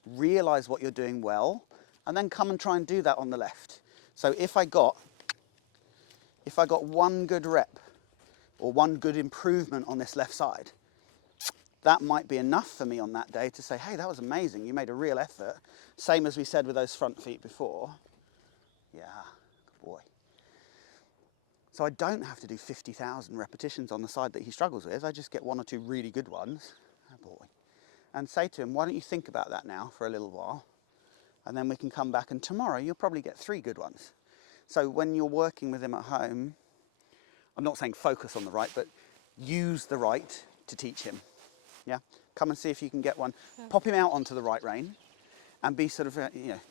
realize what you're doing well, and then come and try and do that on the left. So if I got one good rep or one good improvement on this left side, that might be enough for me on that day to say, hey, that was amazing, you made a real effort. Same as we said with those front feet before. Yeah, good boy. So I don't have to do 50,000 repetitions on the side that he struggles with. I just get one or two really good ones. Oh boy. And say to him, why don't you think about that now for a little while? And then we can come back, and tomorrow you'll probably get 3 good ones. So when you're working with him at home, I'm not saying focus on the right, but use the right to teach him. Yeah? Come and see if you can get one. Pop him out onto the right rein and be sort of,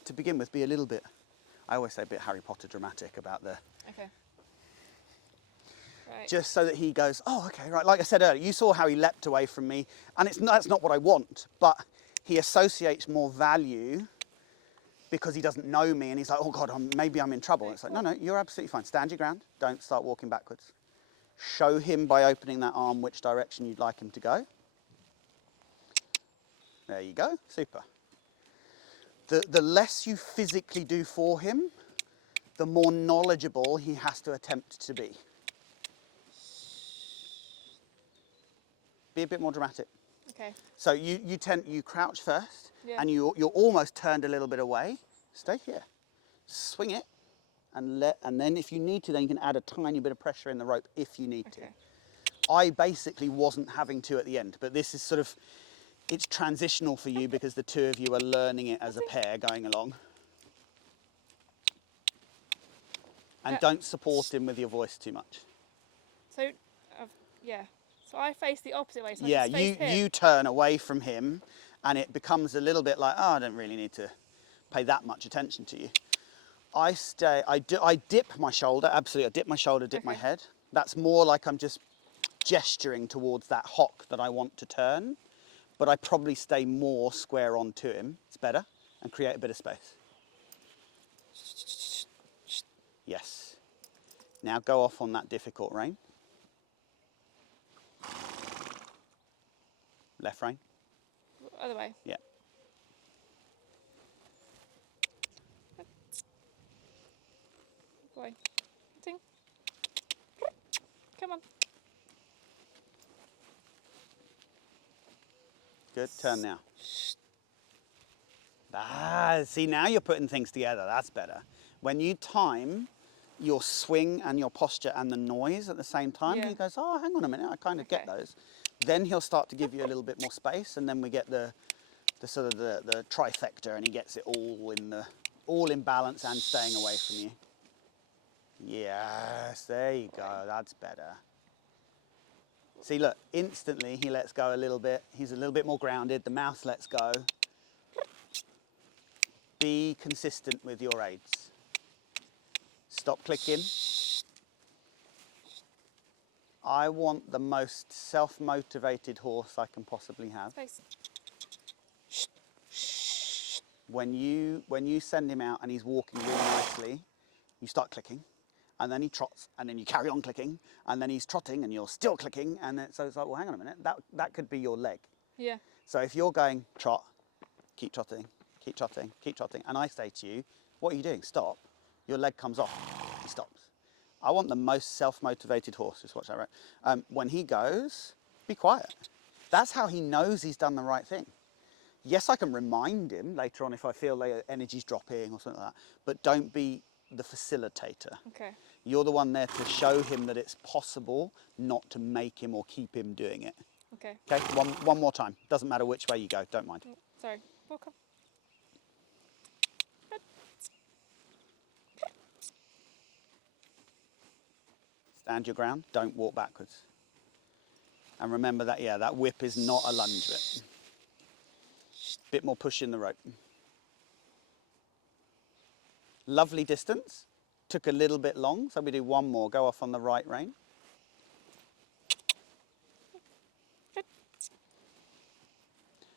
to begin with, be a little bit, I always say a bit Harry Potter dramatic about the... Okay. Right. Just so that he goes, oh, okay, right. Like I said earlier, you saw how he leapt away from me, and that's not what I want, but he associates more value because he doesn't know me, and he's like, oh God, maybe I'm in trouble. And it's like, no, you're absolutely fine. Stand your ground. Don't start walking backwards. Show him by opening that arm which direction you'd like him to go. There you go. Super. The less you physically do for him, the more knowledgeable he has to attempt to be. Be a bit more dramatic. Okay. So you crouch first, Yeah. and you're almost turned a little bit away. Stay here. Swing it, and then if you need to, then you can add a tiny bit of pressure in the rope if you need to. I basically wasn't having to at the end, but this is sort of, it's transitional for you because the two of you are learning it as a pair going along. And don't support him with your voice too much. So, yeah. So I face the opposite way. So Yeah, I just face him. you turn away from him, and it becomes a little bit like, oh, I don't really need to pay that much attention to you. I dip my shoulder, absolutely. I dip my shoulder, dip my head. That's more like I'm just gesturing towards that hock that I want to turn, but I probably stay more square on to him. It's better, and create a bit of space. Yes. Now go off on that difficult rein. Left rein. Other way. Yeah. Go away. Ting. Come on. Good. Turn now. See, now you're putting things together. That's better. When you time your swing and your posture and the noise at the same time. Yeah. He goes, oh, hang on a minute, I kind of get those. Then he'll start to give you a little bit more space, and then we get the sort of the trifecta, and he gets it all in balance and staying away from you. Yes, there you go, that's better. See, look, instantly he lets go a little bit. He's a little bit more grounded, the mouth lets go. Be consistent with your aids. Stop clicking. I want the most self-motivated horse I can possibly have. Space. When you send him out and he's walking really nicely, you start clicking, and then he trots, and then you carry on clicking, and then he's trotting, and you're still clicking, and then, so it's like, well, hang on a minute, that could be your leg. Yeah. So if you're going trot, keep trotting, keep trotting, keep trotting, and I say to you, what are you doing? Stop. Your leg comes off. He stops. I want the most self-motivated horse. Just watch that, right? When he goes, be quiet. That's how he knows he's done the right thing. Yes, I can remind him later on if I feel the energy's dropping or something like that, but don't be the facilitator. Okay. You're the one there to show him that it's possible, not to make him or keep him doing it. Okay. Okay, one more time. Doesn't matter which way you go, don't mind. Sorry. Walk up. Stand your ground, don't walk backwards. And remember that, yeah, that whip is not a lunge bit. Bit more push in the rope. Lovely distance. Took a little bit long, so we do one more. Go off on the right rein.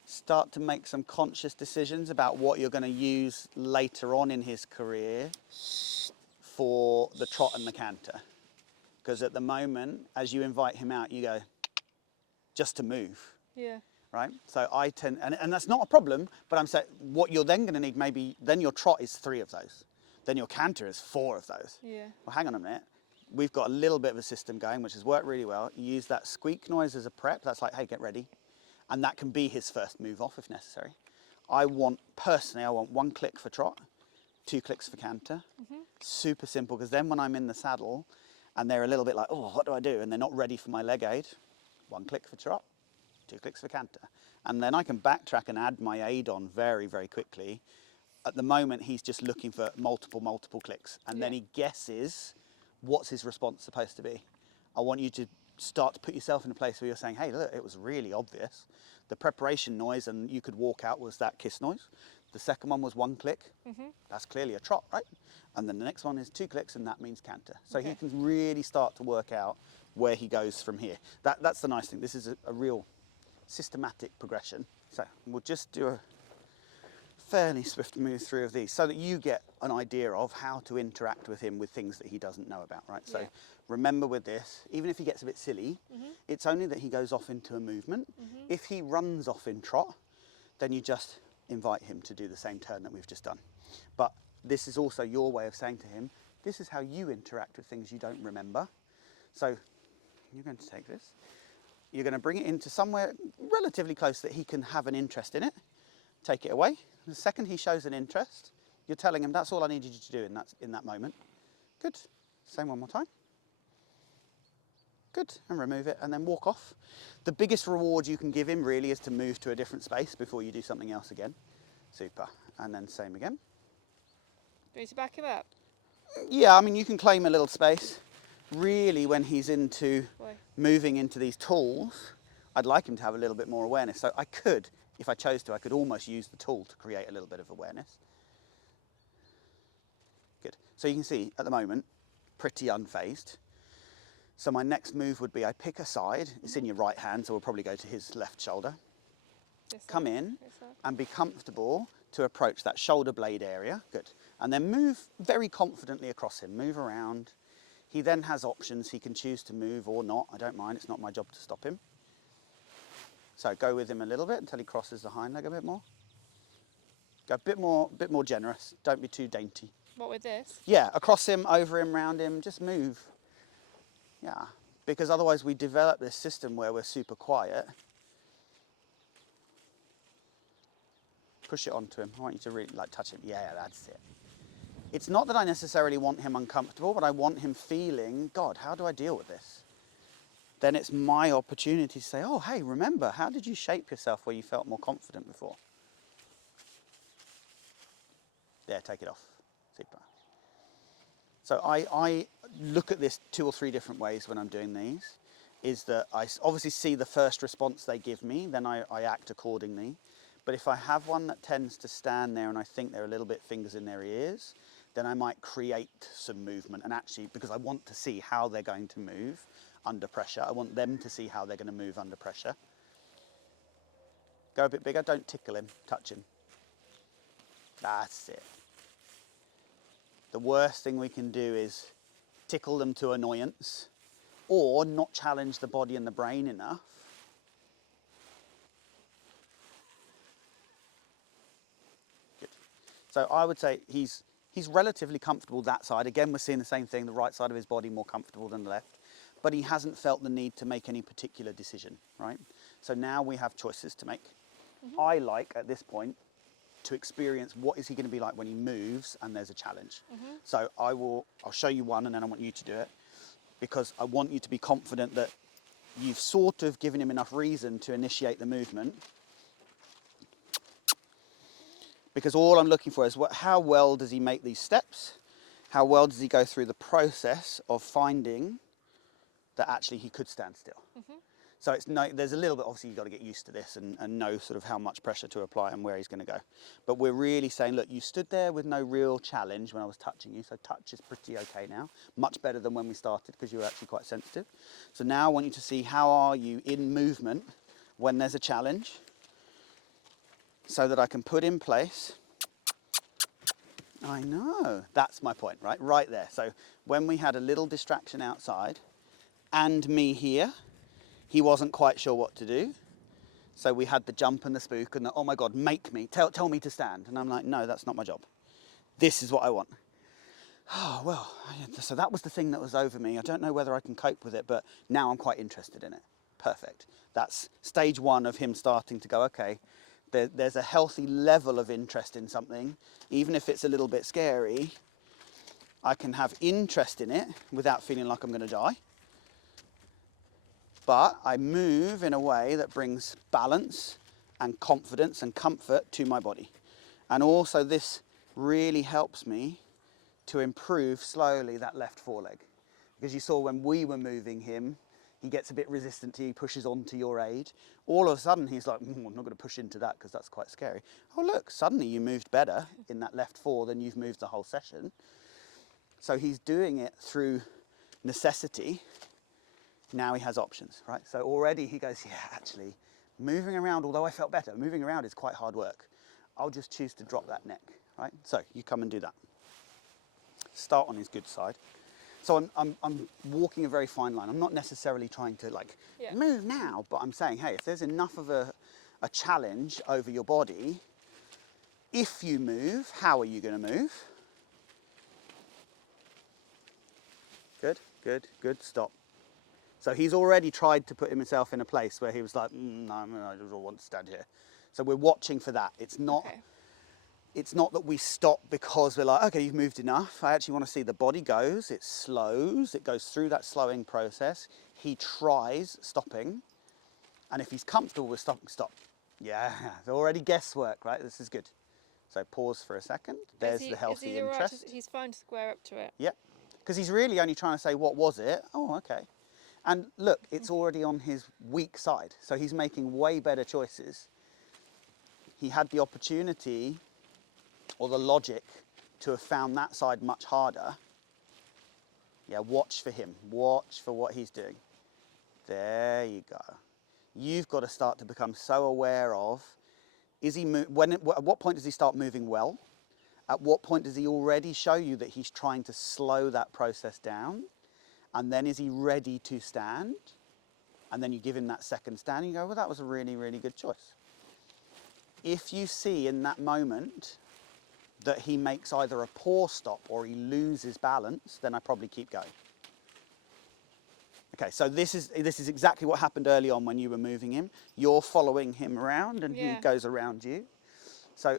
Start to make some conscious decisions about what you're going to use later on in his career for the trot and the canter. Because at the moment, as you invite him out, you go, just to move. Yeah. Right? So I tend, and that's not a problem, but I'm saying what you're then going to need, maybe, then your trot is 3 of those. Then your canter is 4 of those. Yeah. Well, hang on a minute. We've got a little bit of a system going, which has worked really well. You use that squeak noise as a prep. That's like, hey, get ready. And that can be his first move off if necessary. Personally, I want 1 click for trot, 2 clicks for canter. Super simple, because then when I'm in the saddle and they're a little bit like, oh, what do I do? And they're not ready for my leg aid, 1 click for trot, 2 clicks for canter. And then I can backtrack and add my aid on very, very quickly. At the moment, he's just looking for multiple clicks. And then he guesses what's his response supposed to be. I want you to start to put yourself in a place where you're saying, hey, look, it was really obvious. The preparation noise, and you could walk out, was that kiss noise. The second one was 1 click. That's clearly a trot, right? And then the next one is 2 clicks, and that means canter. So he can really start to work out where he goes from here. That's the nice thing. This is a real systematic progression. So we'll just do a fairly swift move through of these so that you get an idea of how to interact with him with things that he doesn't know about, right? So remember with this, even if he gets a bit silly, it's only that he goes off into a movement. If he runs off in trot, then you just invite him to do the same turn that we've just done. But this is also your way of saying to him, this is how you interact with things you don't remember. So you're going to take this, you're going to bring it into somewhere relatively close that he can have an interest in it, take it away. The second he shows an interest, you're telling him that's all I needed you to do in that moment. Good. Same one more time. Good. And remove it and then walk off. The biggest reward you can give him really is to move to a different space before you do something else again. Super. And then same again. Do you need to back him up? Yeah, I mean, you can claim a little space. Really, when he's into moving into these tools, I'd like him to have a little bit more awareness. So I could, if I chose to, I could almost use the tool to create a little bit of awareness. Good. So you can see, at the moment, pretty unfazed. So my next move would be I pick a side. It's in your right hand, so we'll probably go to his left shoulder. Come in and be comfortable to approach that shoulder blade area. Good. And then move very confidently across him. Move around. He then has options. He can choose to move or not. I don't mind. It's not my job to stop him. So go with him a little bit until he crosses the hind leg a bit more. Go a bit more generous. Don't be too dainty. What with this? Yeah, across him, over him, round him. Just move. Yeah, because otherwise we develop this system where we're super quiet. Push it onto him. I want you to really touch him. Yeah, that's it. it's not that I necessarily want him uncomfortable, but I want him feeling, God, how do I deal with this? Then it's my opportunity to say, oh, hey, remember, how did you shape yourself where you felt more confident before? There, take it off. Super. So I look at this 2 or 3 different ways when I'm doing these. Is that I obviously see the first response they give me, then I act accordingly. But if I have one that tends to stand there and I think they're a little bit fingers in their ears, then I might create some movement. And actually, because I want to see how they're going to move under pressure, I want them to see how they're going to move under pressure. Go a bit bigger, don't tickle him, touch him. That's it. The worst thing we can do is tickle them to annoyance or not challenge the body and the brain enough. Good. So I would say he's relatively comfortable that side. Again, we're seeing the same thing, the right side of his body more comfortable than the left, but he hasn't felt the need to make any particular decision, right? So now we have choices to make. I like, at this point, to experience what is he going to be like when he moves and there's a challenge. So I'll show you one and then I want you to do it, because I want you to be confident that you've sort of given him enough reason to initiate the movement. Because all I'm looking for is how well does he make these steps? How well does he go through the process of finding that actually he could stand still? So there's a little bit, obviously you've got to get used to this and know sort of how much pressure to apply and where he's going to go. But we're really saying, look, you stood there with no real challenge when I was touching you, so touch is pretty okay now. Much better than when we started because you were actually quite sensitive. So now I want you to see how are you in movement when there's a challenge, so that I can put in place. I know, that's my point, right? Right there. So when we had a little distraction outside and me here, he wasn't quite sure what to do. So we had the jump and the spook and the, oh my God, make me, tell me to stand. And I'm like, no, that's not my job. This is what I want. Oh, well, so that was the thing that was over me. I don't know whether I can cope with it, but now I'm quite interested in it. Perfect. That's stage 1 of him starting to go, okay, there's a healthy level of interest in something. Even if it's a little bit scary, I can have interest in it without feeling like I'm going to die. But I move in a way that brings balance and confidence and comfort to my body. And also this really helps me to improve slowly that left foreleg. Because you saw when we were moving him, he gets a bit resistant to you, pushes on to your aid. All of a sudden he's like, I'm not going to push into that because that's quite scary. Oh look, suddenly you moved better in that left fore than you've moved the whole session. So he's doing it through necessity. Now he has options, right? So already he goes, yeah, actually, moving around, although I felt better, moving around is quite hard work. I'll just choose to drop that neck, right? So you come and do that. Start on his good side. So I'm walking a very fine line. I'm not necessarily trying to move now, but I'm saying, hey, if there's enough of a challenge over your body, if you move, how are you going to move? Good, good, good, stop. So he's already tried to put himself in a place where he was like, no, I just want to stand here. So we're watching for that. It's not that we stop because we're like, okay, you've moved enough. I actually want to see the body goes, it slows, it goes through that slowing process. He tries stopping. And if he's comfortable with stopping, stop. Yeah, it's already guesswork, right? This is good. So pause for a second. There's the healthy interest. Right? He's fine to square up to it. Yep. Because he's really only trying to say, what was it? Oh, okay. And look, it's already on his weak side. So he's making way better choices. He had the opportunity or the logic to have found that side much harder. Yeah, watch for him. Watch for what he's doing. There you go. You've got to start to become so aware of, at what point does he start moving well? At what point does he already show you that he's trying to slow that process down? And then is he ready to stand? And then you give him that second stand and you go, well, that was a really, really good choice. If you see in that moment that he makes either a poor stop or he loses balance, then I probably keep going. Okay, so this is exactly what happened early on when you were moving him. You're following him around and he goes around you. So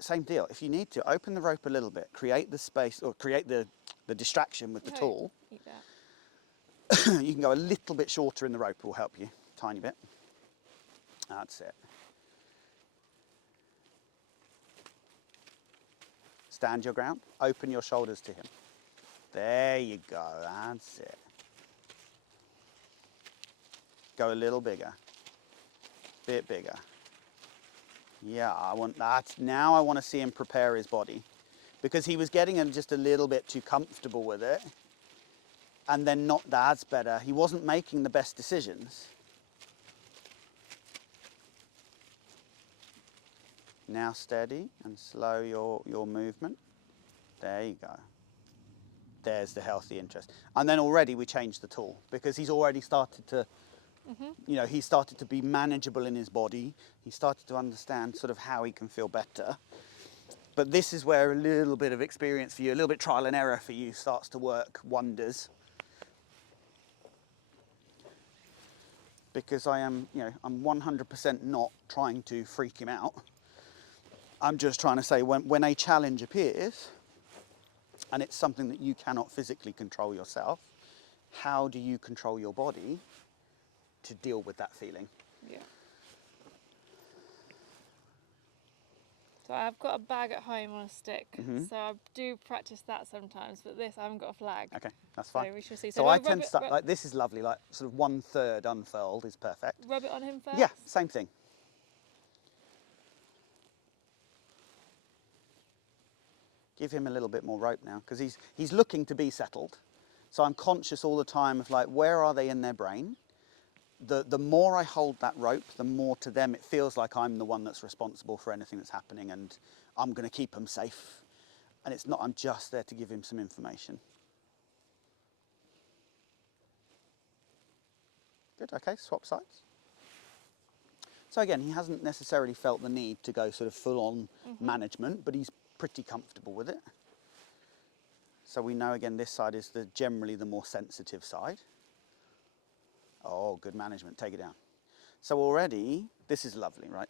same deal. If you need to, open the rope a little bit, create the space, or create the distraction with the tool. Eat that. You can go a little bit shorter in the rope, will help you, tiny bit. That's it. Stand your ground, open your shoulders to him. There you go, that's it. Go a little bigger, bit bigger. Yeah, I want that. Now I want to see him prepare his body, because he was getting just a little bit too comfortable with it, and then not, that's better. He wasn't making the best decisions. Now steady and slow your movement. There you go. There's the healthy interest. And then already we changed the tool, because he's already started to, you know, he started to be manageable in his body. He started to understand sort of how he can feel better. But this is where a little bit of experience for you, a little bit trial and error for you starts to work wonders. Because I am, you know, I'm 100% not trying to freak him out. I'm just trying to say, when a challenge appears, and it's something that you cannot physically control yourself, how do you control your body to deal with that feeling? Yeah. So I've got a bag at home on a stick, so I do practice that sometimes, but this I haven't got a flag. Okay, that's fine. So we shall see. So I tend to start, like, this is lovely, like sort of 1/3 unfurled is perfect. Rub it on him first? Yeah, same thing. Give him a little bit more rope now, because he's looking to be settled. So I'm conscious all the time of, like, where are they in their brain? The more I hold that rope, the more to them it feels like I'm the one that's responsible for anything that's happening, and I'm going to keep them safe. And it's not, I'm just there to give him some information. Good, okay, swap sides. So again, he hasn't necessarily felt the need to go sort of full on management, but he's pretty comfortable with it. So we know, again, this side is generally the more sensitive side. Oh, good management, take it down. So already, this is lovely, right?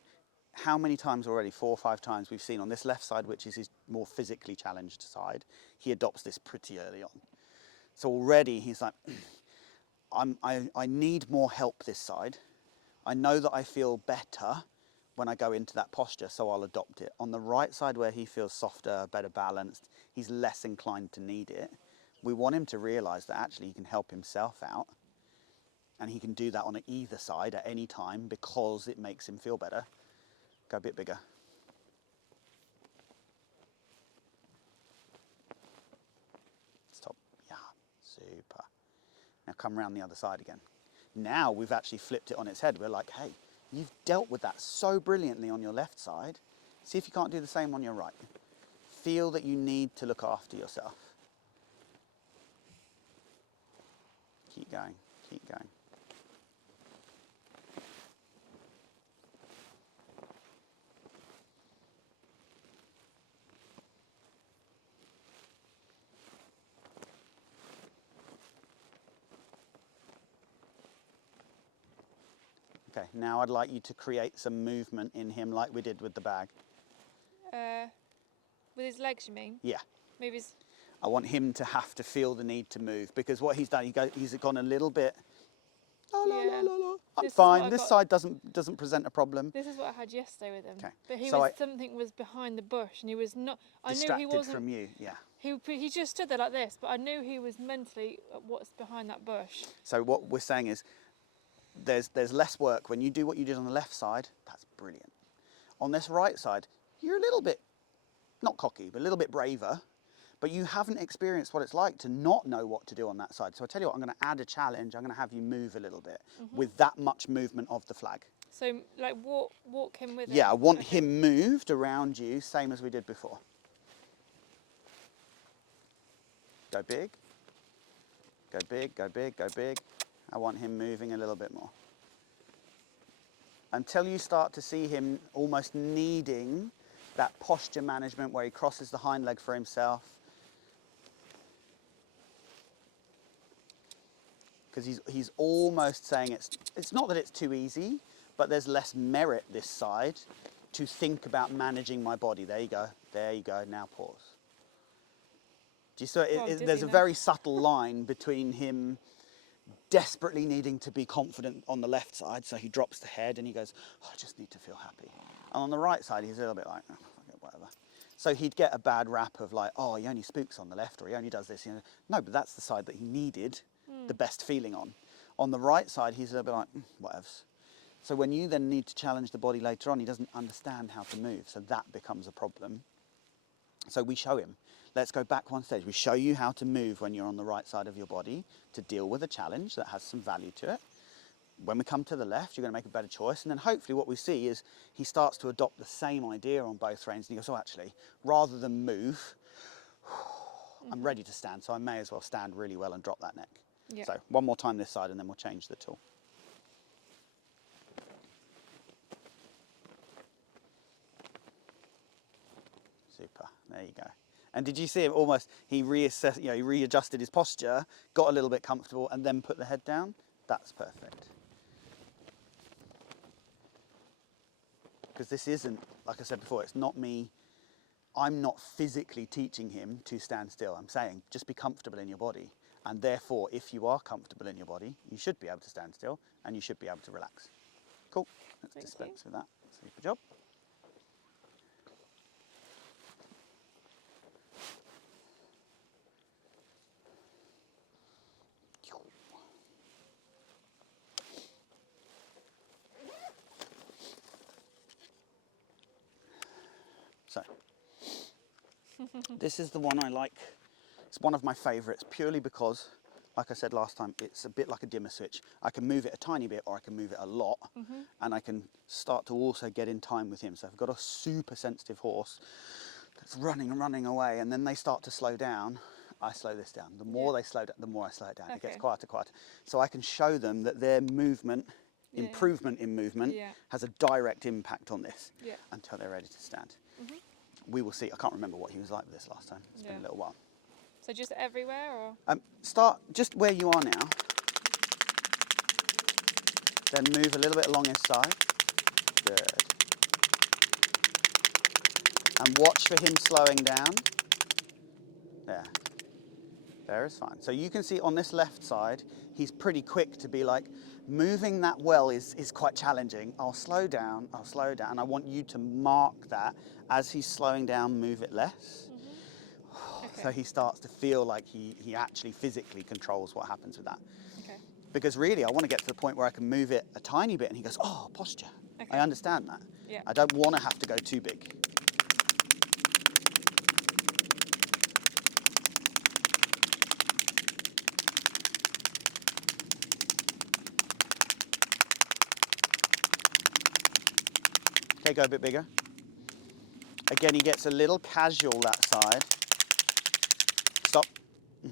How many times already, 4 or 5 times, we've seen on this left side, which is his more physically challenged side, he adopts this pretty early on. So already he's like, I need more help this side. I know that I feel better when I go into that posture, so I'll adopt it. On the right side, where he feels softer, better balanced, he's less inclined to need it. We want him to realise that actually he can help himself out, and he can do that on either side at any time, because it makes him feel better. Go a bit bigger. Stop. Yeah, super. Now come around the other side again. Now we've actually flipped it on its head. We're like, hey, you've dealt with that so brilliantly on your left side. See if you can't do the same on your right. Feel that you need to look after yourself. Keep going, keep going. Okay, now I'd like you to create some movement in him like we did with the bag. With his legs, you mean? Yeah. Move his... I want him to have to feel the need to move, because what he's done, he's gone a little bit, la, la, la, la, la. I'm fine, this side doesn't present a problem. This is what I had yesterday with him. Okay. But he So was, something was behind the bush, and he was not, I knew he wasn't... from you, yeah. He just stood there like this, but I knew he was mentally what's behind that bush. So what we're saying is, there's less work. When you do what you did on the left side, that's brilliant. On this right side, you're a little bit, not cocky, but a little bit braver, but you haven't experienced what it's like to not know what to do on that side. So I tell you what, I'm going to add a challenge. I'm going to have you move a little bit with that much movement of the flag. So like walk him with it? Yeah, I want him moved around you, same as we did before. Go big, go big, go big, go big. I want him moving a little bit more. Until you start to see him almost needing that posture management where he crosses the hind leg for himself. Because he's almost saying it's not that it's too easy, but there's less merit this side to think about managing my body. There you go. There you go. Now pause. Do you see? There's a very subtle line between him desperately needing to be confident on the left side, so he drops the head and he goes, oh, I just need to feel happy. And on the right side, he's a little bit like, oh, whatever. So he'd get a bad rap of like, oh, he only spooks on the left, or he only does this. You know. No, but that's the side that he needed the best feeling on. On the right side, he's a little bit like, whatevs. So when you then need to challenge the body later on, he doesn't understand how to move. So that becomes a problem. So we show him. Let's go back one stage. We show you how to move when you're on the right side of your body to deal with a challenge that has some value to it. When we come to the left, you're going to make a better choice. And then hopefully what we see is he starts to adopt the same idea on both reins. And he goes, oh, actually, rather than move, I'm ready to stand. So I may as well stand really well and drop that neck. Yeah. So one more time this side and then we'll change the tool. Super, there you go. And did you see him almost, he reassessed, he readjusted his posture, got a little bit comfortable and then put the head down? That's perfect. Because this isn't, like I said before, it's not me, I'm not physically teaching him to stand still. I'm saying just be comfortable in your body. And therefore, if you are comfortable in your body, you should be able to stand still and you should be able to relax. Cool, let's dispense with that. Super job. So, this is the one I like. It's one of my favourites purely because, like I said last time, it's a bit like a dimmer switch. I can move it a tiny bit or I can move it a lot, and I can start to also get in time with him. So if I've got a super sensitive horse that's running and running away and then they start to slow down, I slow this down. The more they slow down, the more I slow it down. It gets quieter, quieter. So I can show them that their movement, improvement in movement, has a direct impact on this until they're ready to stand. We will see. I can't remember what he was like with this last time. It's been a little while. So just everywhere, or? Start just where you are now. Then move a little bit along his side. Good. And watch for him slowing down. There. There is fine. So you can see on this left side, he's pretty quick to be like, moving that well is quite challenging. I'll slow down, I'll slow down. I want you to mark that as he's slowing down, move it less. So he starts to feel like he actually physically controls what happens with that. Because really, I want to get to the point where I can move it a tiny bit and he goes, oh, posture. I understand that. I don't want to have to go too big. Okay, go a bit bigger. Again, he gets a little casual that side. Stop.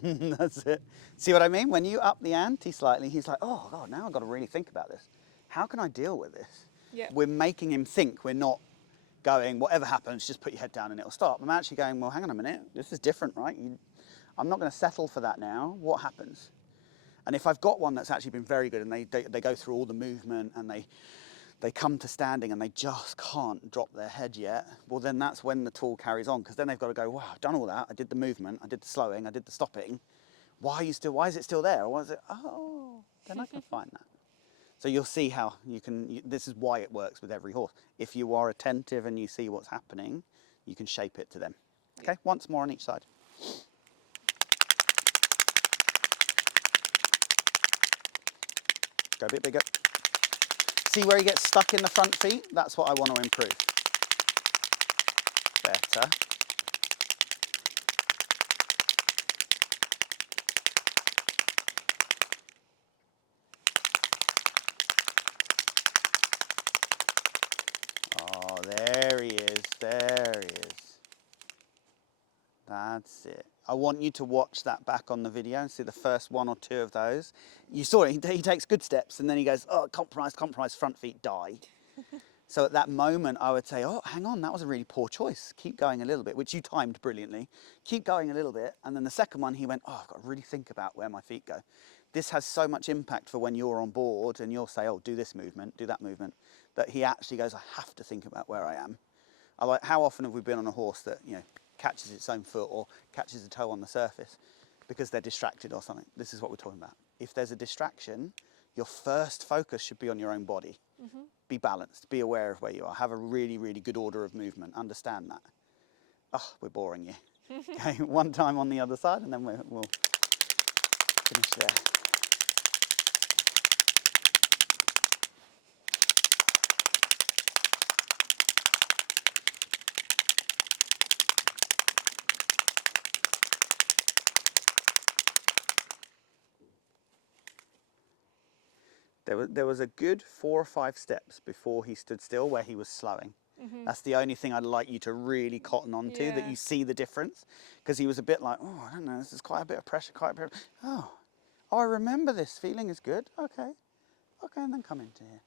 That's it. See what I mean? When you up the ante slightly, he's like, oh God, now I've got to really think about this. How can I deal with this? We're making him think. We're not going, whatever happens, just put your head down and it'll stop. I'm actually going, well, hang on a minute. This is different, right? I'm not going to settle for that now. What happens? And if I've got one that's actually been very good and they go through all the movement and they come to standing and they just can't drop their head yet, well then that's when the tool carries on, because then they've got to go, wow, I've done all that, I did the movement, I did the slowing, I did the stopping, why is it still there? Or was it, oh, then I can find that. So you'll see how this is why it works with every horse. If you are attentive and you see what's happening, you can shape it to them. Okay, once more on each side. Go a bit bigger. See where he gets stuck in the front feet? That's what I want to improve. Better. Oh, there he is, there he is. That's it. I want you to watch that back on the video and see the first one or two of those. You saw it, he takes good steps and then he goes, oh, compromise, front feet die. So at that moment I would say, oh, hang on, that was a really poor choice. Keep going a little bit, which you timed brilliantly. Keep going a little bit. And then the second one he went, oh, I've got to really think about where my feet go. this has so much impact for when you're on board and you'll say, oh, do this movement, do that movement, that he actually goes, I have to think about where I am. How often have we been on a horse that, you know, catches its own foot or catches a toe on the surface because they're distracted or something? This is what we're talking about. If there's a distraction, your first focus should be on your own body. Be balanced, be aware of where you are, have a really, really good order of movement, understand that. Oh, we're boring you. Okay, one time on the other side and then we'll finish there. There was a good 4 or 5 steps before he stood still where he was slowing. That's the only thing I'd like you to really cotton on to, that you see the difference. Because he was a bit like, oh, I don't know, this is quite a bit of pressure, quite a bit of, oh, I remember this feeling is good, okay, and then come into here.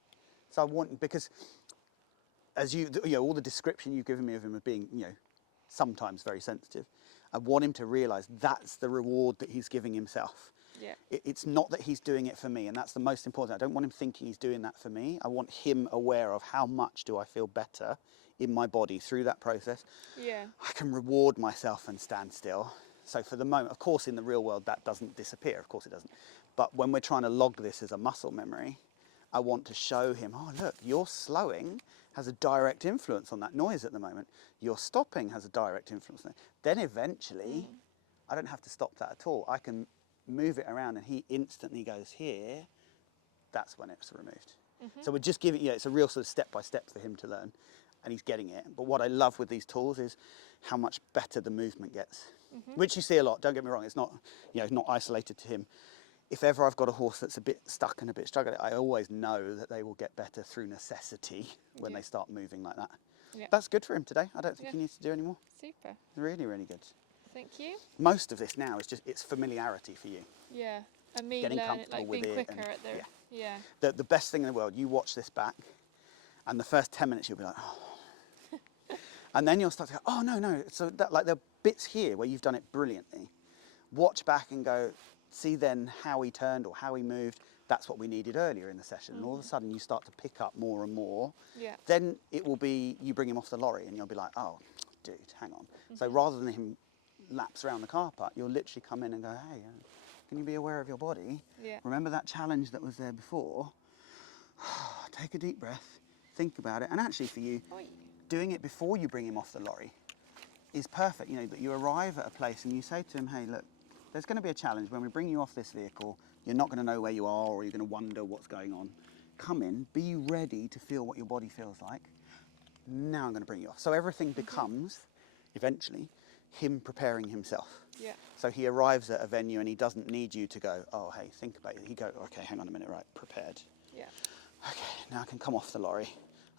So I want, because as you know, all the description you've given me of him as being, you know, sometimes very sensitive, I want him to realise that's the reward that he's giving himself. Yeah. It's not that he's doing it for me, and that's the most important. I don't want him thinking he's doing that for me. I want him aware of how much do I feel better in my body through that process. Yeah. I can reward myself and stand still. So for the moment, of course, in the real world, that doesn't disappear. Of course it doesn't. But when we're trying to log this as a muscle memory, I want to show him, oh, look, your slowing has a direct influence on that noise at the moment. Your stopping has a direct influence on it. Then eventually, I don't have to stop that at all. I can move it around and he instantly goes here. That's when it's removed. So we're just giving, it's a real sort of step by step for him to learn, and he's getting it. But what I love with these tools is how much better the movement gets, which you see a lot. Don't get me wrong, it's not, it's not isolated to him. If ever I've got a horse that's a bit stuck and a bit struggling, I always know that they will get better through necessity when they start moving like that. That's good for him today. I don't think he needs to do any more. Super. Really, really good. Thank you. Most of this now is just, it's familiarity for you. Yeah. And me Getting learning, comfortable like with being it quicker and- at the, The best thing in the world, you watch this back and the first 10 minutes you'll be like, oh. And then you'll start to go, oh, no. So that, like, there are bits here where you've done it brilliantly. Watch back and go, see then how he turned or how he moved. That's what we needed earlier in the session. And all of a sudden you start to pick up more and more. Yeah. Then it will be, you bring him off the lorry and you'll be like, oh, dude, hang on. So rather than him laps around the car park, you'll literally come in and go, hey, can you be aware of your body? Yeah. Remember that challenge that was there before? Take a deep breath, think about it. And actually for you, doing it before you bring him off the lorry is perfect. That you arrive at a place and you say to him, hey, look, there's going to be a challenge. When we bring you off this vehicle, you're not going to know where you are, or you're going to wonder what's going on. Come in, be ready to feel what your body feels like. Now I'm going to bring you off. So everything becomes, eventually, him preparing himself. Yeah. So he arrives at a venue and he doesn't need you to go, oh, hey, think about it. He goes, okay, hang on a minute, right, prepared. Yeah. Okay, now I can come off the lorry.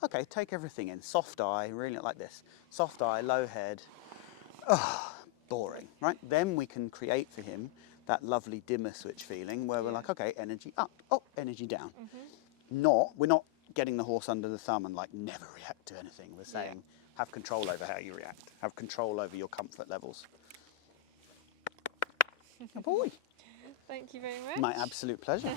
Okay, take everything in. Soft eye, really like this. Soft eye, low head. Oh, boring, right? Then we can create for him that lovely dimmer switch feeling where we're like, okay, energy up, oh, energy down. We're not getting the horse under the thumb and like never react to anything. We're saying, have control over how you react. Have control over your comfort levels. Oh boy. Thank you very much. My absolute pleasure.